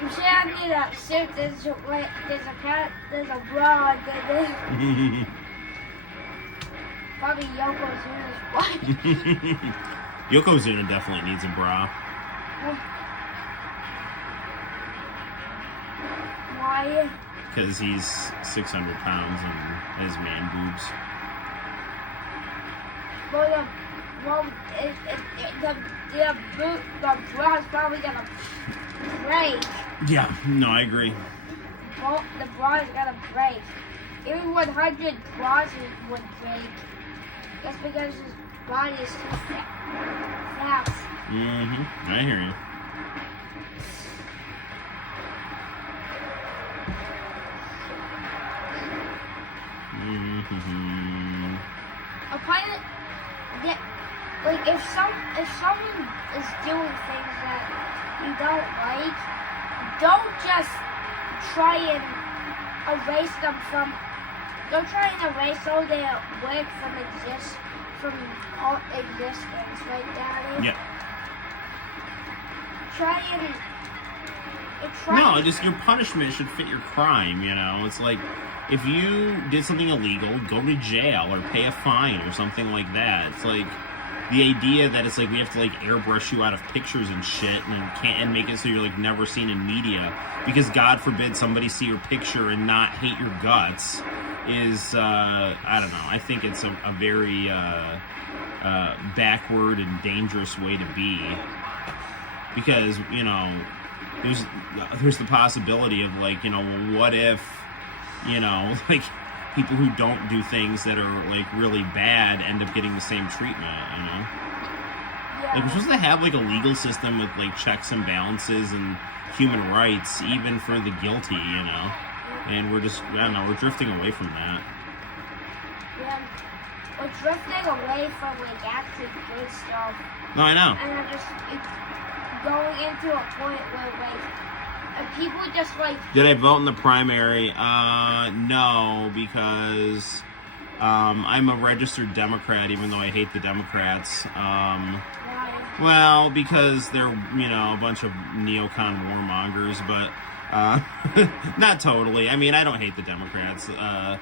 I'm sure I need that suit. There's a bra. Probably Yokozuna's wife. Yokozuna definitely needs a bra. Why? Because he's 600 pounds and has man boobs. Well, the bra's probably gonna break. Yeah, no, I agree. Well, the bra's gonna break. Even 100 bras would break. That's because his body is too fast. Mm-hmm. I hear you. Mm-hmm. Like if someone is doing things that you don't like, don't just try and erase them from. Don't try and erase all their work from all existence, right, Daddy? Yeah. Try No, just your punishment should fit your crime, you know? It's like, if you did something illegal, go to jail or pay a fine or something like that. It's like, the idea that it's like we have to like airbrush you out of pictures and shit and make it so you're like never seen in media because God forbid somebody see your picture and not hate your guts is, I don't know. I think it's a very backward and dangerous way to be because, you know, there's the possibility of like, you know, well, what if, you know, like people who don't do things that are like really bad end up getting the same treatment, you know? Like, we're supposed to have, like, a legal system with, like, checks and balances and human rights, even for the guilty, you know? And we're just, I don't know, we're drifting away from that. Yeah. We're drifting away from, like, actually good stuff. No, I know. And it's going into a point where, like, people just, like... Did I vote in the primary? No, because I'm a registered Democrat, even though I hate the Democrats. Why? Well, because they're, you know, a bunch of neocon warmongers, but not totally. I mean, I don't hate the Democrats. I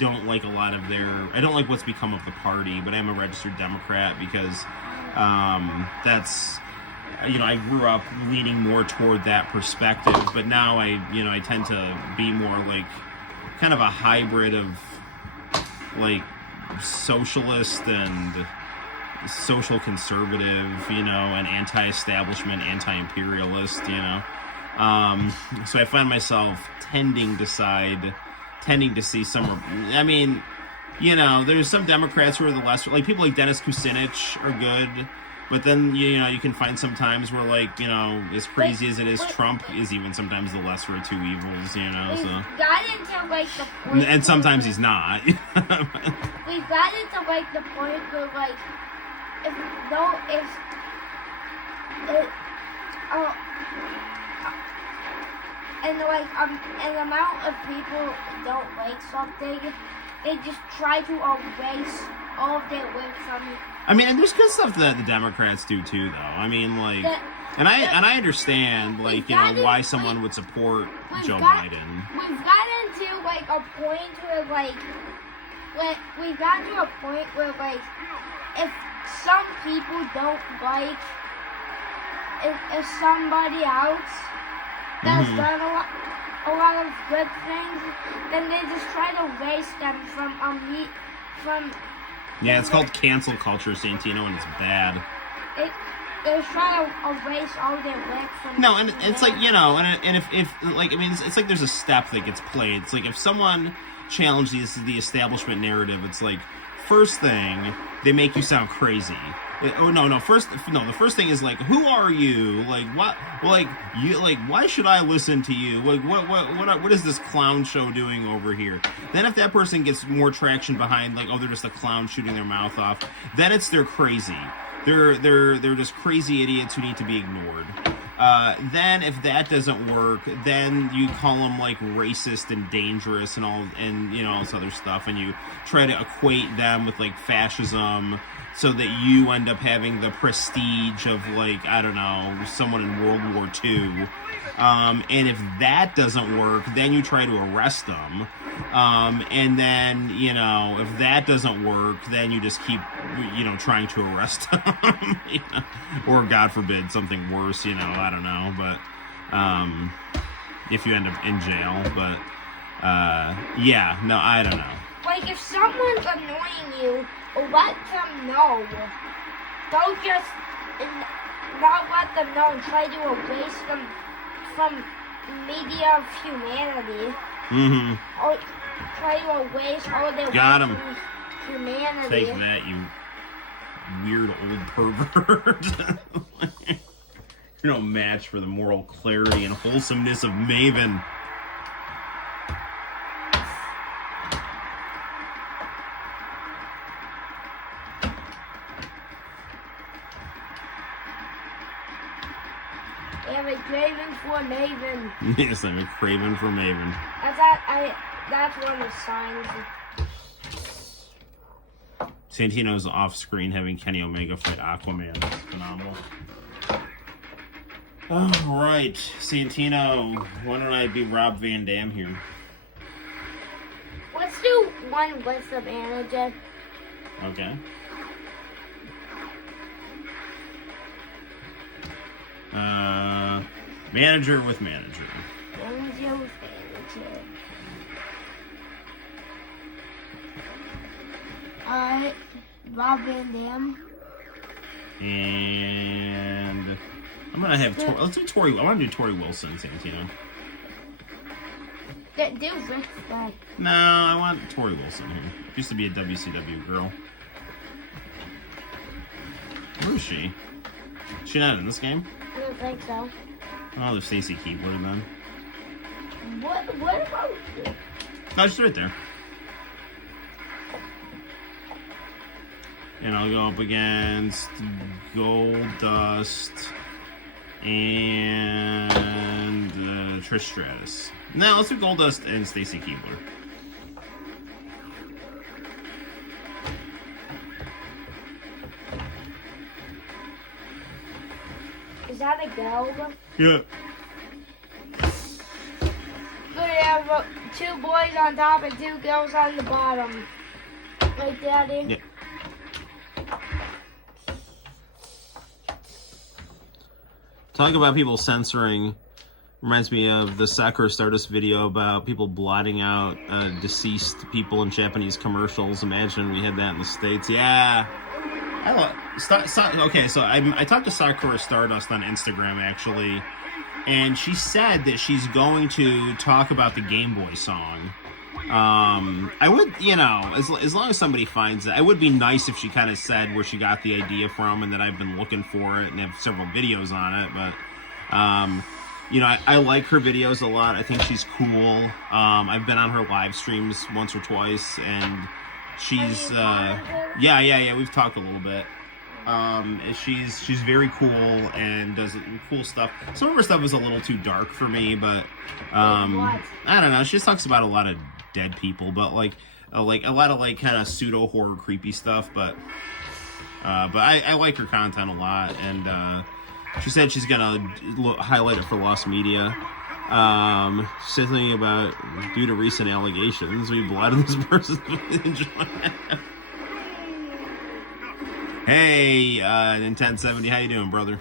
don't like a lot of I don't like what's become of the party, but I'm a registered Democrat because that's, you know, I grew up leaning more toward that perspective, but now I tend to be more like kind of a hybrid of like socialist and social conservative, you know, and anti-establishment, anti-imperialist, you know. So I find myself tending to see some, I mean, you know, there's some Democrats who are the lesser, like people like Dennis Kucinich are good, but then, you know, you can find some times where, like, you know, as crazy as it is, Trump is even sometimes the lesser of two evils, you know, so. Got into, like, the point and sometimes he's not. We've gotten to, like, the point where, like, an amount of people don't like something, they just try to erase all of their work from it. I mean, and there's good stuff that the Democrats do too, though. I mean, like, and I understand, like, you know, why someone would support Joe Biden. We've gotten to, like, a point where, like, we've gotten to a point where, like, if some people don't like if somebody else that's done a lot of good things, then they just try to erase them from Yeah, it's called cancel culture, Santino, and it's bad. They're trying to erase all their work from... No, and it's like, you know, and if like, I mean, it's like there's a step that gets played. It's like if someone challenges the establishment narrative, it's like, first thing, they make you sound crazy. The first thing is like, who are you? Like, what? Like, you, like, why should I listen to you? Like, what is this clown show doing over here? Then if that person gets more traction behind, like, oh, they're just a clown shooting their mouth off, then they're crazy. They're just crazy idiots who need to be ignored. Then if that doesn't work, then you call them like racist and dangerous and all, and you know, all this other stuff, and you try to equate them with like fascism, so that you end up having the prestige of, like, I don't know, someone in World War II. And if that doesn't work, then you try to arrest them. And then, you know, if that doesn't work, then you just keep, you know, trying to arrest them. You know? Or, God forbid, something worse, you know, I don't know. But if you end up in jail. But, yeah, no, I don't know. Like, if someone's annoying you, let them know. Don't just not let them know and try to erase them from media of humanity. Mm-hmm. Or try to erase all their Got him. Humanity. Take that, you weird old pervert. You're no match for the moral clarity and wholesomeness of Maven. I have a craving for Maven. Yes, I'm a craven for Maven. That's one of the signs. Santino's off screen having Kenny Omega fight Aquaman. That's phenomenal. Alright, Santino, why don't I be Rob Van Dam here? Let's do one with the manager. Okay. Manager with manager. Manager with manager. Alright, Rob Van Dam. And I'm gonna have let's do Tori. I want to do Tori Wilson, Santino. Do Rick back. No, I want Tori Wilson here. Used to be a WCW girl. Where is she? Is she not in this game? I don't think so. Oh, there's Stacy Keebler then. What about... No, she's right there. And I'll go up against Goldust and Trish Stratus. No, let's do Goldust and Stacy Keebler. Is that a girl? Yeah. Good, we have 2 boys on top and 2 girls on the bottom. Right, Daddy? Yeah. Talking about people censoring reminds me of the Sakura Stardust video about people blotting out deceased people in Japanese commercials. Imagine we had that in the States. Yeah. Okay, so I talked to Sakura Stardust on Instagram, actually, and she said that she's going to talk about the Game Boy song. I would, as long as somebody finds it, it would be nice if she kind of said where she got the idea from and that I've been looking for it and have several videos on it, but, I like her videos a lot. I think she's cool. I've been on her live streams once or twice, and she's, yeah, we've talked a little bit. She's very cool and does cool stuff. Some of her stuff is a little too dark for me, but, I don't know. She just talks about a lot of dead people, but like a lot of kind of pseudo horror creepy stuff, but I like her content a lot, and she said she's gonna highlight it for Lost Media. She said something about, due to recent allegations, we blotted this person's Hey, Nintendo70, how you doing, brother?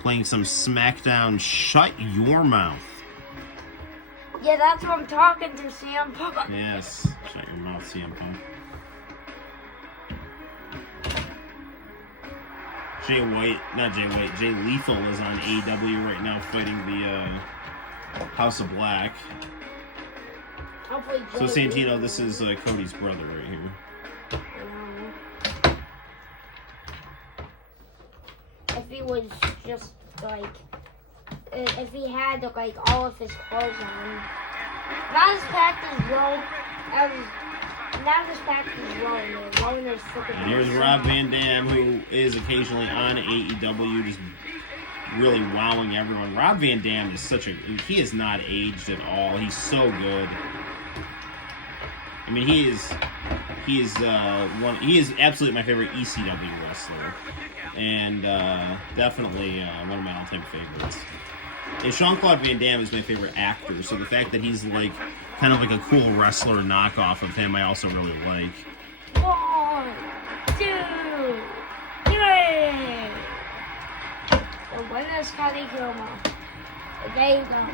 Playing some SmackDown. Shut your mouth. Yeah, that's what I'm talking to, CM Punk. Yes, shut your mouth, CM Punk. Jay Lethal is on AEW right now fighting the House of Black. So Santino, this is Cody's brother right here. If he was just if he had all of his clothes on, not as packed as Rowan, And here's Rob Van Dam, who is occasionally on AEW, just really wowing everyone. Rob Van Dam is he is not aged at all. He's so good. I mean, he is absolutely my favorite ECW wrestler, and definitely one of my all-time favorites. And Jean-Claude Van Damme is my favorite actor, so the fact that he's kind of like a cool wrestler knockoff of him, I also really like. 1, 2, 3. The winner is Cody Gilmore. There you go.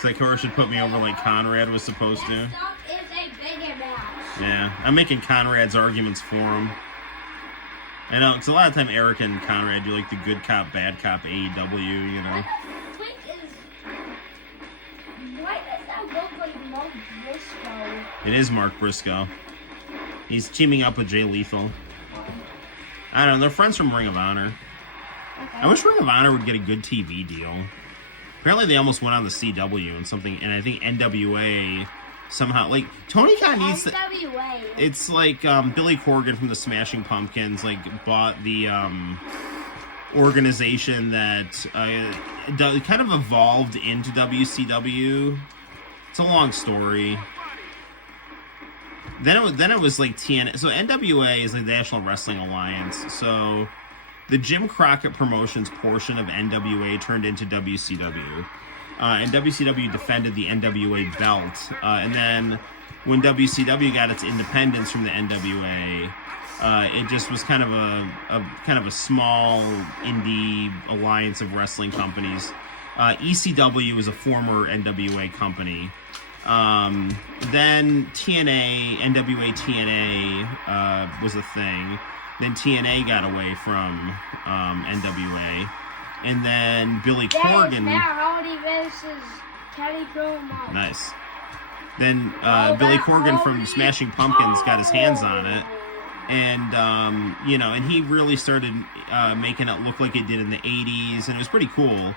Sakura should put me over like Conrad was supposed to. Yeah, I'm making Conrad's arguments for him. I know, because a lot of time Eric and Conrad do like the good cop, bad cop AEW, Why does that look like Mark Briscoe? It is Mark Briscoe. He's teaming up with Jay Lethal. I don't know, they're friends from Ring of Honor. Okay. I wish Ring of Honor would get a good TV deal. Apparently they almost went on the CW and something, and I think NWA somehow, Tony Khan needs to... NWA. It's like Billy Corgan from the Smashing Pumpkins, bought the organization that kind of evolved into WCW. It's a long story. Then it was TNA. So NWA is the National Wrestling Alliance. So the Jim Crockett Promotions portion of NWA turned into WCW. And WCW defended the NWA belt. And then when WCW got its independence from the NWA, it just was kind of a small indie alliance of wrestling companies. ECW was a former NWA company. Then TNA, NWA TNA was a thing. Then TNA got away from NWA. And then Billy That is Corgan. Matt Hardy versus Kenny Coleman. Nice. Then Billy Corgan from Smashing Pumpkins got his hands on it. And, and he really started making it look like it did in the 80s. And it was pretty cool.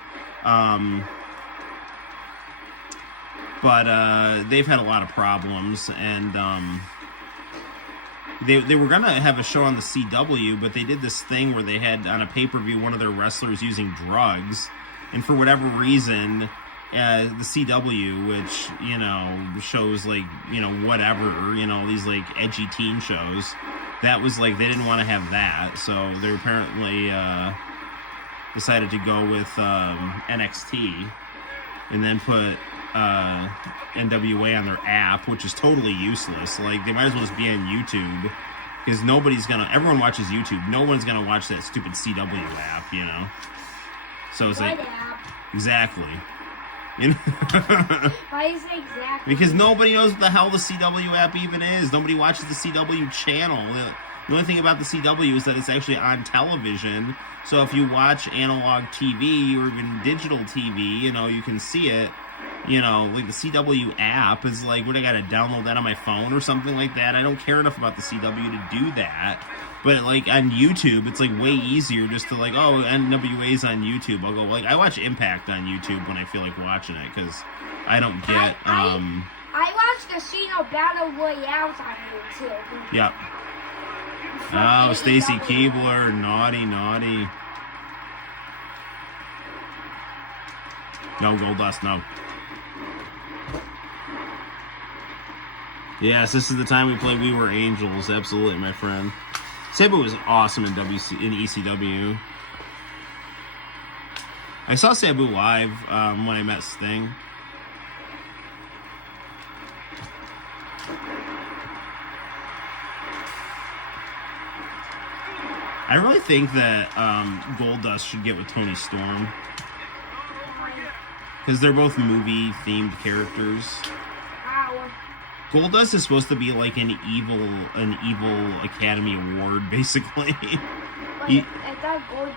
But they've had a lot of problems. And they were going to have a show on the CW, but they did this thing where they had, on a pay-per-view, one of their wrestlers using drugs. And for whatever reason, the CW, which, shows, like, whatever, these, like, edgy teen shows, that was, like, they didn't want to have that. So they apparently decided to go with NXT and then put NWA on their app, which is totally useless. Like, they might as well just be on YouTube, because everyone watches YouTube. No one's gonna watch that stupid CW app, So it's What like, app? exactly. Why is it exactly? Because nobody knows what the hell the CW app even is. Nobody watches the CW channel. The only thing about the CW is that it's actually on television. So if you watch analog TV or even digital TV, you can see it. Like the CW app is like, I gotta download that on my phone or something like that? I don't care enough about the CW to do that. But like on YouTube, it's like way easier just to like, oh, NWA's on YouTube. I'll go, like, I watch Impact on YouTube when I feel like watching it, because I don't get, I watched Casino Battle Royales on YouTube. Yeah. From Oh, Stacy AEW. Keebler, naughty. No, Goldust, no. Yes, this is the time we play We Were Angels. Absolutely, my friend. Sabu was awesome in ECW. I saw Sabu live when I met Sting. I really think that Goldust should get with Tony Storm, because they're both movie-themed characters. Wow. Goldust is supposed to be like an evil Academy Award, basically. I thought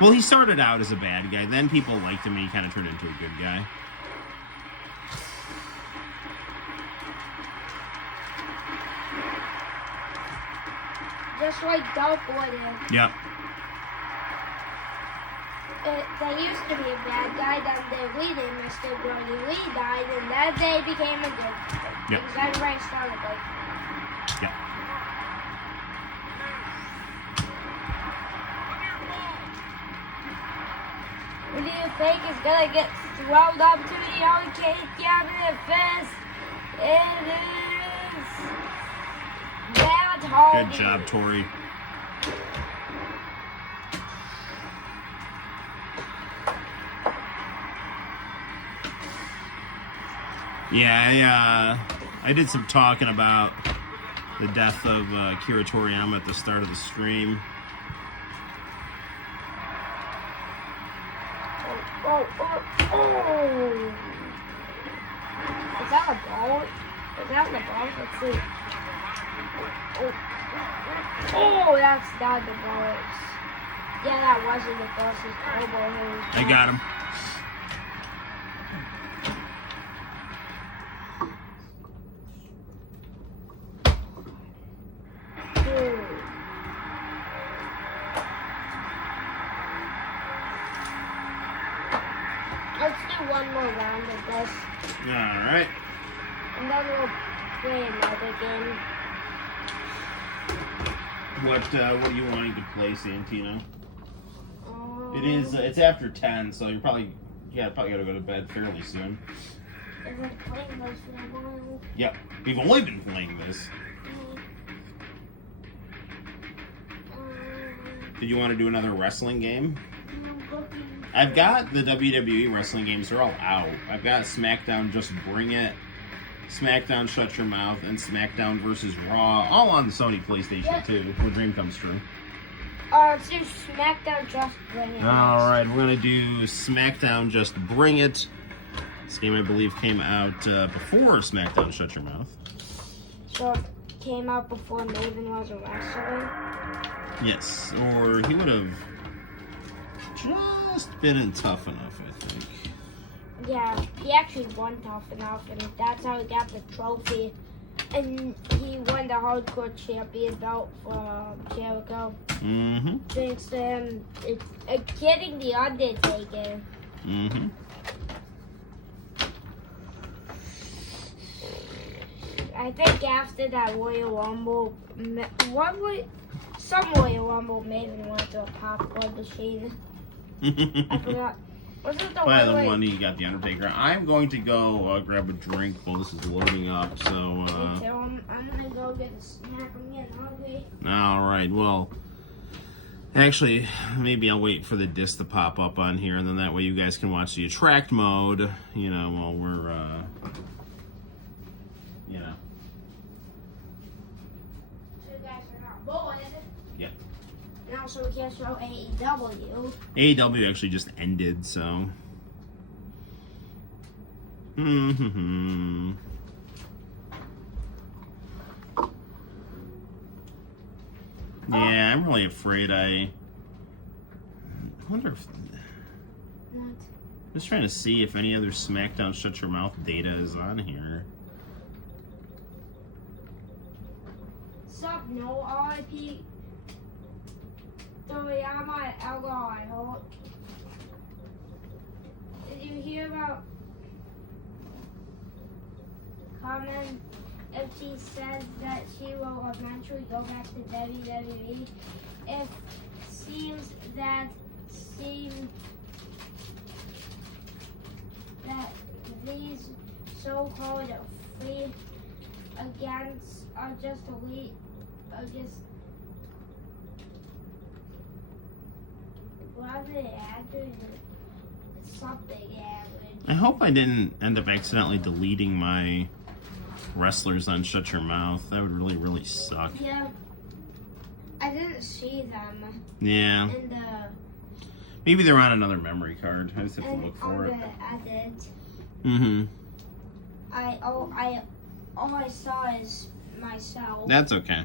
Well, he started out as a bad guy. Then people liked him, and he kind of turned into a good guy. just like Dolph Gordon. Yep. They used to be a bad guy, then their leader, Mr. Brody Lee, died, and then they became a good guy. Yep. Because everybody started like, Yep. who do you think is gonna get thrown up to the arcade cabinet first? It is Matt Hardy. Good job, Tori. Yeah, I did some talking about the death of Kira Toriyama at the start of the stream. Oh. Is that a ball? Is that the ball? Let's see. Oh, that's not the balls. Yeah, that wasn't the balls. His elbow. I got him. Let's do one more round of this, All right. and then we'll play another game. What are you wanting to play, Santino? Um, It's after 10, so you're probably gotta go to bed fairly soon. I've been playing this for a while. Yep. We've only been playing this. Did you want to do another wrestling game? I've got the WWE wrestling games. They're all out. I've got SmackDown Just Bring It, SmackDown Shut Your Mouth, and SmackDown vs. Raw, all on the Sony PlayStation 2, where Dream comes true. Let's do SmackDown Just Bring It. Alright, we're going to do SmackDown Just Bring It. This game, I believe, came out before SmackDown Shut Your Mouth. So, came out before Maven was a wrestler. Yes, or he would have just been tough enough, I think. Yeah, he actually won Tough Enough, and that's how he got the trophy. And he won the hardcore champion belt for Jericho. Mm-hmm. Thanks to him getting the Undertaker. Mm-hmm. I think after that Royal Rumble, some Royal Rumble Maven went to a popcorn machine. I forgot. Was it the By one the where- one you got the Undertaker. I'm going to go grab a drink while this is loading up. So. Me too. I'm gonna go get a snack. I'm getting hungry. All right. Well, actually, maybe I'll wait for the disc to pop up on here, and then that way you guys can watch the attract mode. You know, while we're, you know. So you guys are not bored. Yep. And also we can show AEW. AEW actually just ended, so. Mm-hmm. Yeah, I'm really afraid I wonder if. What? I'm just trying to see if any other SmackDown Shut Your Mouth data is on here. Sup, no RIP. Toriyama Ella, I hope. Did you hear about Carmen? If she says that she will eventually go back to WWE, it seems that these so-called free agents are just what are they actors or something average. I hope I didn't end up accidentally deleting my wrestlers on Shut Your Mouth. That would really, really suck. Yeah, I didn't see them Yeah. in the. Maybe they're on another memory card. I just have to And look on for it. the edit, Mm-hmm. all I saw is myself. That's okay.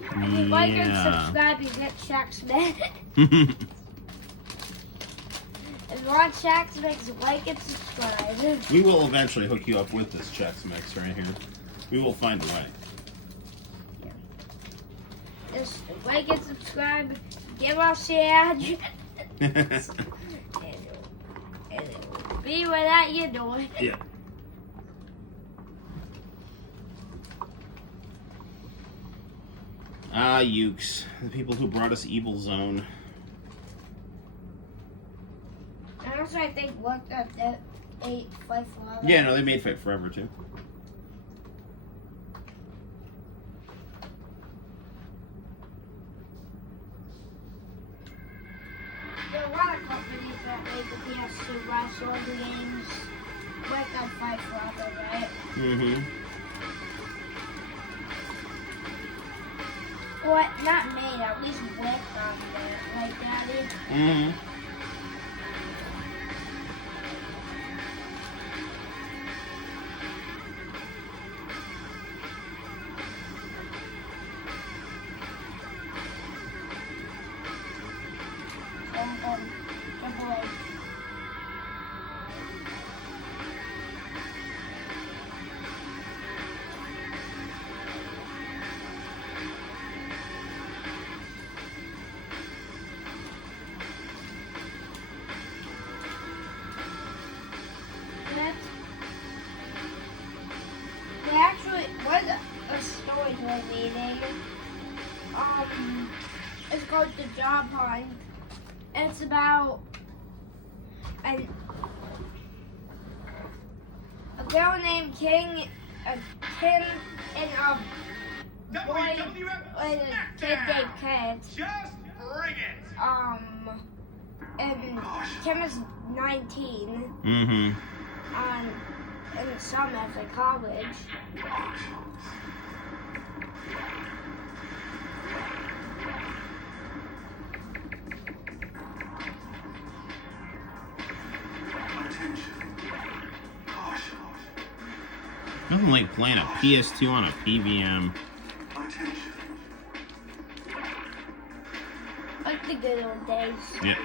If you like and Yeah. subscribe, you get Shaq Smith. If you want Shaq Smith, like and subscribe. We will eventually hook you up with this Chex Mix right here. We will find a way. Just like and subscribe. Give us the ad. Be without you doing. Yeah. Ah, Ukes. The people who brought us Evil Zone. And also, I think looked at that 8 Fight Forever. Yeah, no, they made Fight Forever too. There are a lot of companies that make the PS2 wrestling games like on Fight Forever, right? Mm-hmm. What? Not made, at least worked on it, right, Daddy? Mm-hmm. Triple H. That they actually was a story we're reading. It's called The Job Hunt. It's about a girl named Kim and a boy with a kid named Kent. Just bring it! And Kim is 19 Mm-hmm. in the summer for college. Nothing like playing a PS2 on a PVM. Like the good old days. Yeah.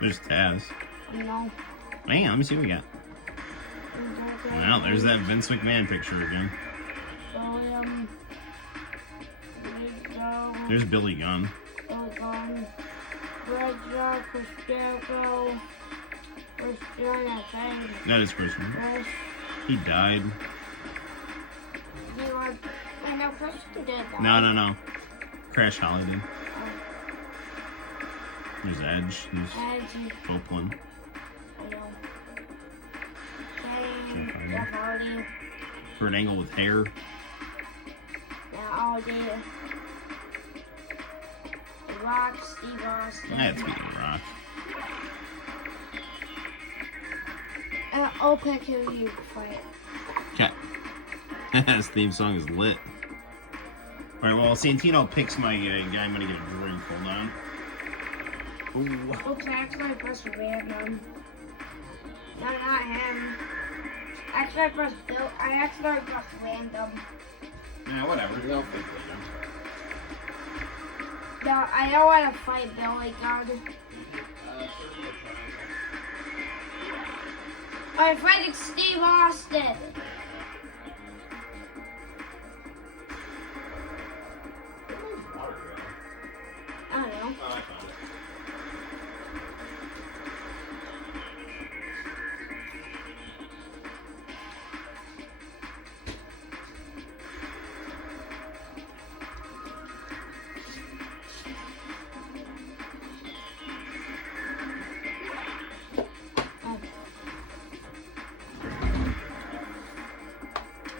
There's Taz. No. Man, let me see what we got. Well, there's that Vince McMahon picture again. There's Billy Gunn. That is Chris. He died. No. Crash Holiday. There's Edge. There's Copeland. Kurt Angle with hair. Rock, Steve Austin. That's me, Rock. I'll pick who you fight. Okay. This theme song is lit. Alright, well, Santino picks my guy. I'm gonna get a drink. Hold on. Ooh. Okay, actually, I pressed random. No, not him. Actually, I pressed Bill. I actually pressed random. Yeah, whatever. They'll pick later. No, I don't want to fight Billy God. I'm fighting Steve Austin. I don't know. Oh, I found it.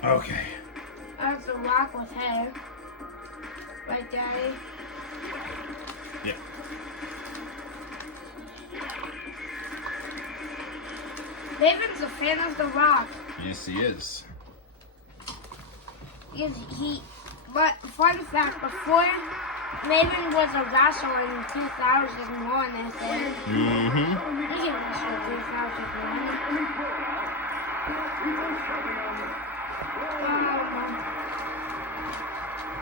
Okay. That's the Rock with hair. Right, Daddy? Yeah. David's a fan of The Rock. Yes, he is. But fun fact, before Maven was a wrestler in 2001, I think. Mm-hmm. He can wrestle in 2001.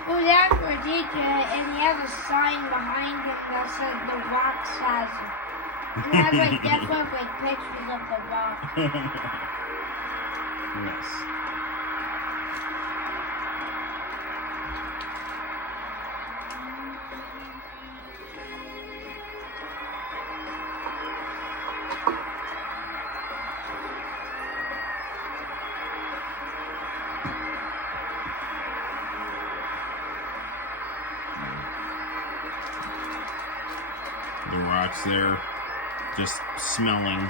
He was after a DJ, and he has a sign behind him that says The Rock says. And it has like different pictures of The Rock. Nice. The Rock's there, just smelling,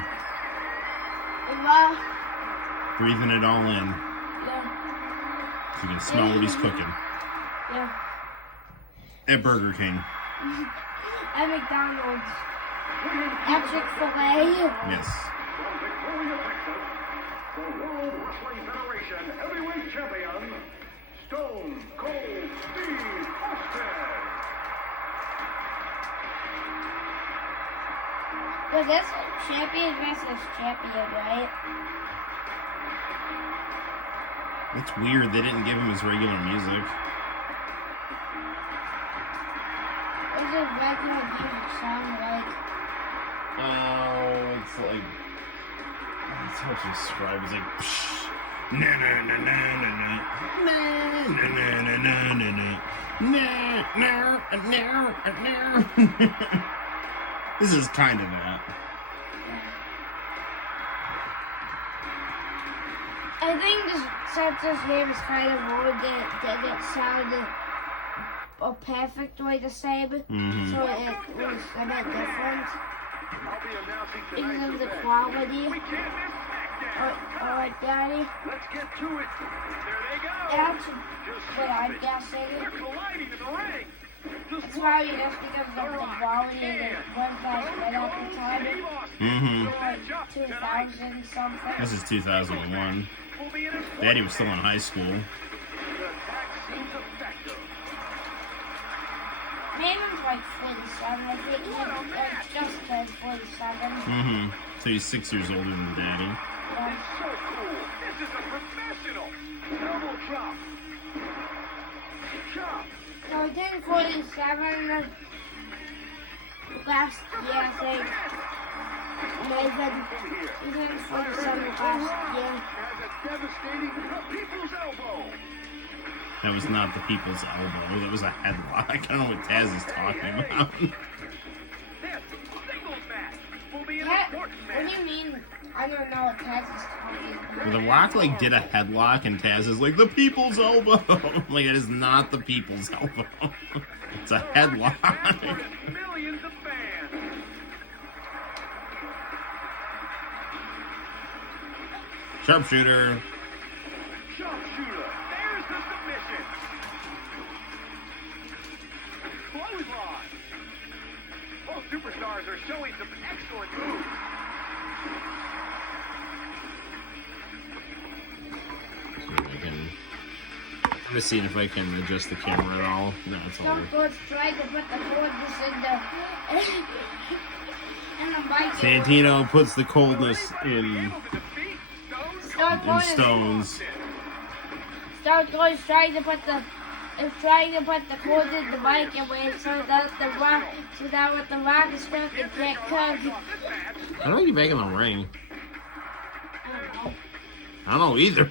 breathing it all in. Yeah. So you can smell what he's cooking. Yeah. At Burger King. At McDonald's. At Chick-fil-A. Yes. The World Wrestling Federation Heavyweight Champion, Stone Cold Steve Austin. Well, this champion versus champion, right? It's weird they didn't give him his regular music. What's a regular music song like? Oh, it's like... It's hard to describe. It's like... Psh, na na na na na na na na na na na na na. This is kind of that. I think since this game is kind of old, that it sounded a perfect way to say it. Mm-hmm. So it was a bit different. I'll be announcing Because tonight's of the event. quality. We can't miss SmackDown. Alright, Daddy. Let's get to it. There they go. That's Just what stop I'm it. guessing. They're colliding in the ring. Just It's probably just because of the quality and it was that good at the time. Mm-hmm. Like 2000 something. This is 2001. Will be in his Daddy was still in high school. The attack seems effective. Heyman's like 47. I think he just turned 47. So he's 6 years older than Daddy. Yeah. It's so cool. This is a professional. Elbow drop. Chop. So he turned 47 last year, I think. He turned 47 last year. Has a devastating people's elbow. That was not the people's elbow. That was a headlock. I don't know what Taz is talking about. This singles match will be an important What do match. you mean? I don't know what Taz is talking about. Well, the Rock like did a headlock, and Taz is like the people's elbow. Like it is not the people's elbow. It's a headlock. Millions of fans. Sharpshooter. Sharpshooter. There's the submission. Clothesline. Both superstars are showing some excellent moves. I'm just seeing if I can adjust the camera at all. No, it's all Stone Cold's trying to put the coldness in the mic. Santino puts the coldness in stones. Stone Cold is trying to put the cold in the mic away so that what the Rock is supposed to get cooked. How do I get back in the ring? I don't know. I don't know either.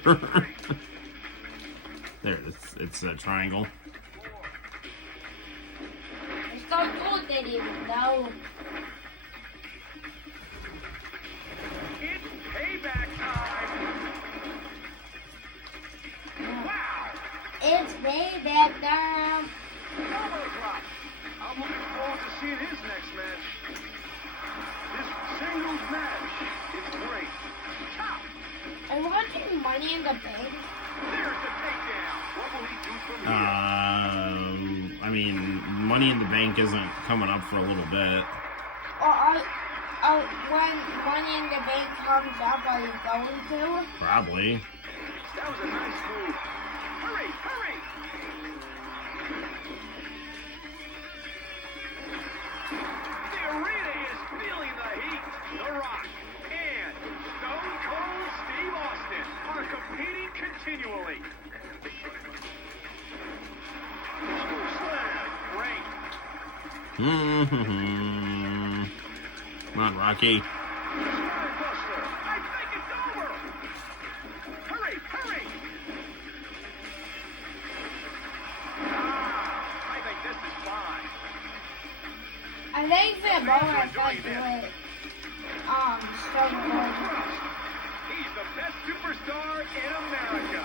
There, it's a triangle. Stone Cold didn't even know. It's payback time. Wow. It's payback time. Elbow drop. I'm looking forward to seeing his next match. This singles match is great. Chop. I'm watching Money in the Bank. There's the takedown. What will he do from here? I mean, Money in the Bank isn't coming up for a little bit. When Money in the Bank comes up, are you going to? Probably. That was a nice move. Hurry, hurry. The arena is feeling the heat. The Rock and Stone Cold Steve Austin are competing continually. Scoop slam. Great. Come on, Rocky. Spinebuster. I think it's over. Hurry, hurry. I think this is fine. I think they're both like with Stone Cold. He's the best superstar in America.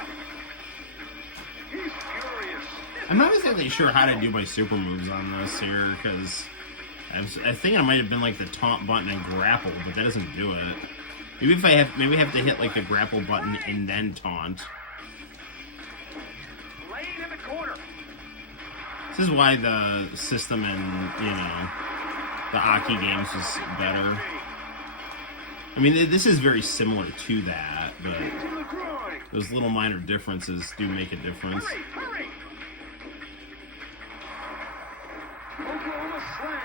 He's furious. I'm not exactly sure how to do my super moves on this here, because I think I might have been like the taunt button and grapple, but that doesn't do it. Maybe I have to hit like the grapple button and then taunt. Laying in the corner. This is why the system in, the Aki games was better. I mean, this is very similar to that, but To the groin. those little minor differences do make a difference. Hurry, hurry. Oklahoma slam.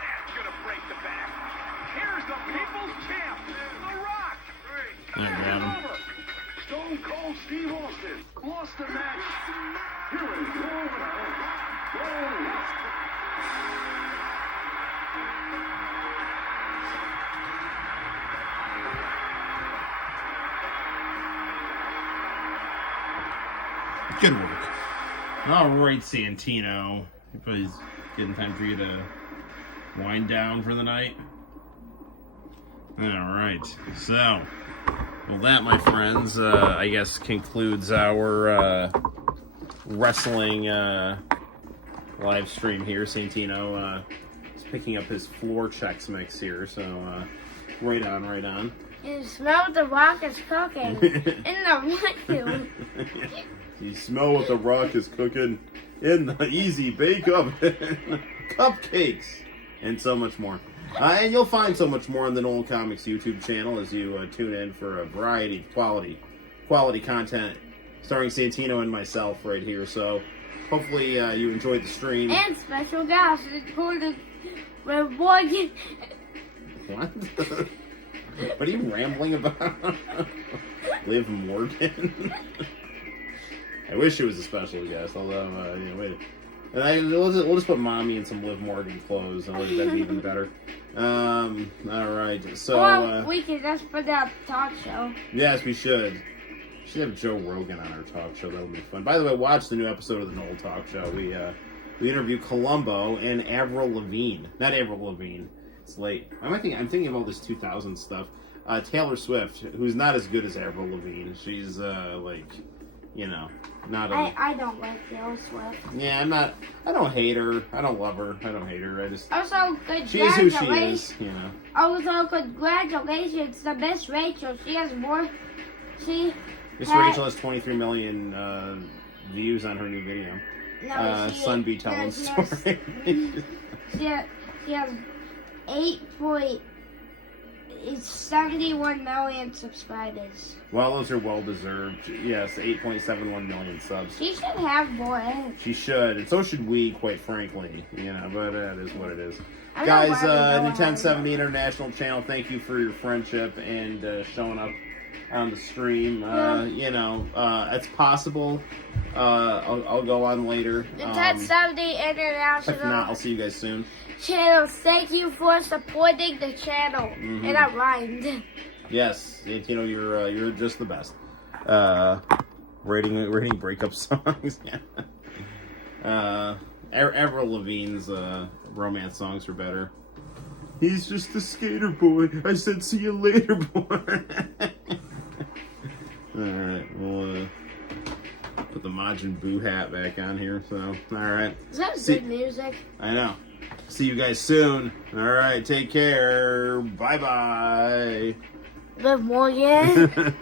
That's gonna break the back. Here's the people's champ, The Rock. I grab him. Over. Stone Cold Steve Austin lost the match. Here we go. Good work. All right, Santino. It's getting time for you to wind down for the night. All right. So, well, that, my friends, I guess concludes our wrestling live stream here. Santino is picking up his floor checks mix here. So, right on, right on. You smell the Rock is cooking in the window. You smell what the Rock is cooking in the Easy Bake Oven. Cupcakes. And so much more. And you'll find so much more on the Noel ComiX YouTube channel as you tune in for a variety of quality content starring Santino and myself right here. So hopefully you enjoyed the stream. And special guest including Liv Morgan. What? What are you rambling about? Liv Morgan? I wish it was a special guest, although, wait. We'll just put Mommy in some Liv Morgan clothes, and that'd be even better. Alright, so... Or we could just put that talk show. Yes, we should. We should have Joe Rogan on our talk show. That'll be fun. By the way, watch the new episode of the Noel Talk Show. We interview Columbo and Avril Lavigne. Not Avril Lavigne. It's late. I'm thinking of all this 2000 stuff. Taylor Swift, who's not as good as Avril Lavigne. She's not a... I don't like Taylor Swift. Yeah, I don't hate her. I don't love her. I don't hate her. I just... Also, She is who she is, Also, congratulations to Miss Rachel. She has more... Miss Rachel has 23 million views on her new video. No, Son be telling story. She has 71 million subscribers. Well, those are well deserved. Yes, 8.71 million subs. She should have more. She should, and so should we, quite frankly. But that is what it is. I Guys, know why we don't Nintendo 70 International Channel, thank you for your friendship and showing up on the stream. It's possible. I'll go on later. Nintendo 70 International. If not, I'll see you guys soon. Channel, thank you for supporting the channel. Mm-hmm. And I rhymed. Yes, you're just the best. Rating breakup songs. Avril Lavigne's romance songs are better. He's just a skater boy. I said, see you later, boy. Alright, we'll put the Majin Buu hat back on here. So, alright. Is that good music? I know. See you guys soon. Alright, take care. Bye-bye. Liv Morgan.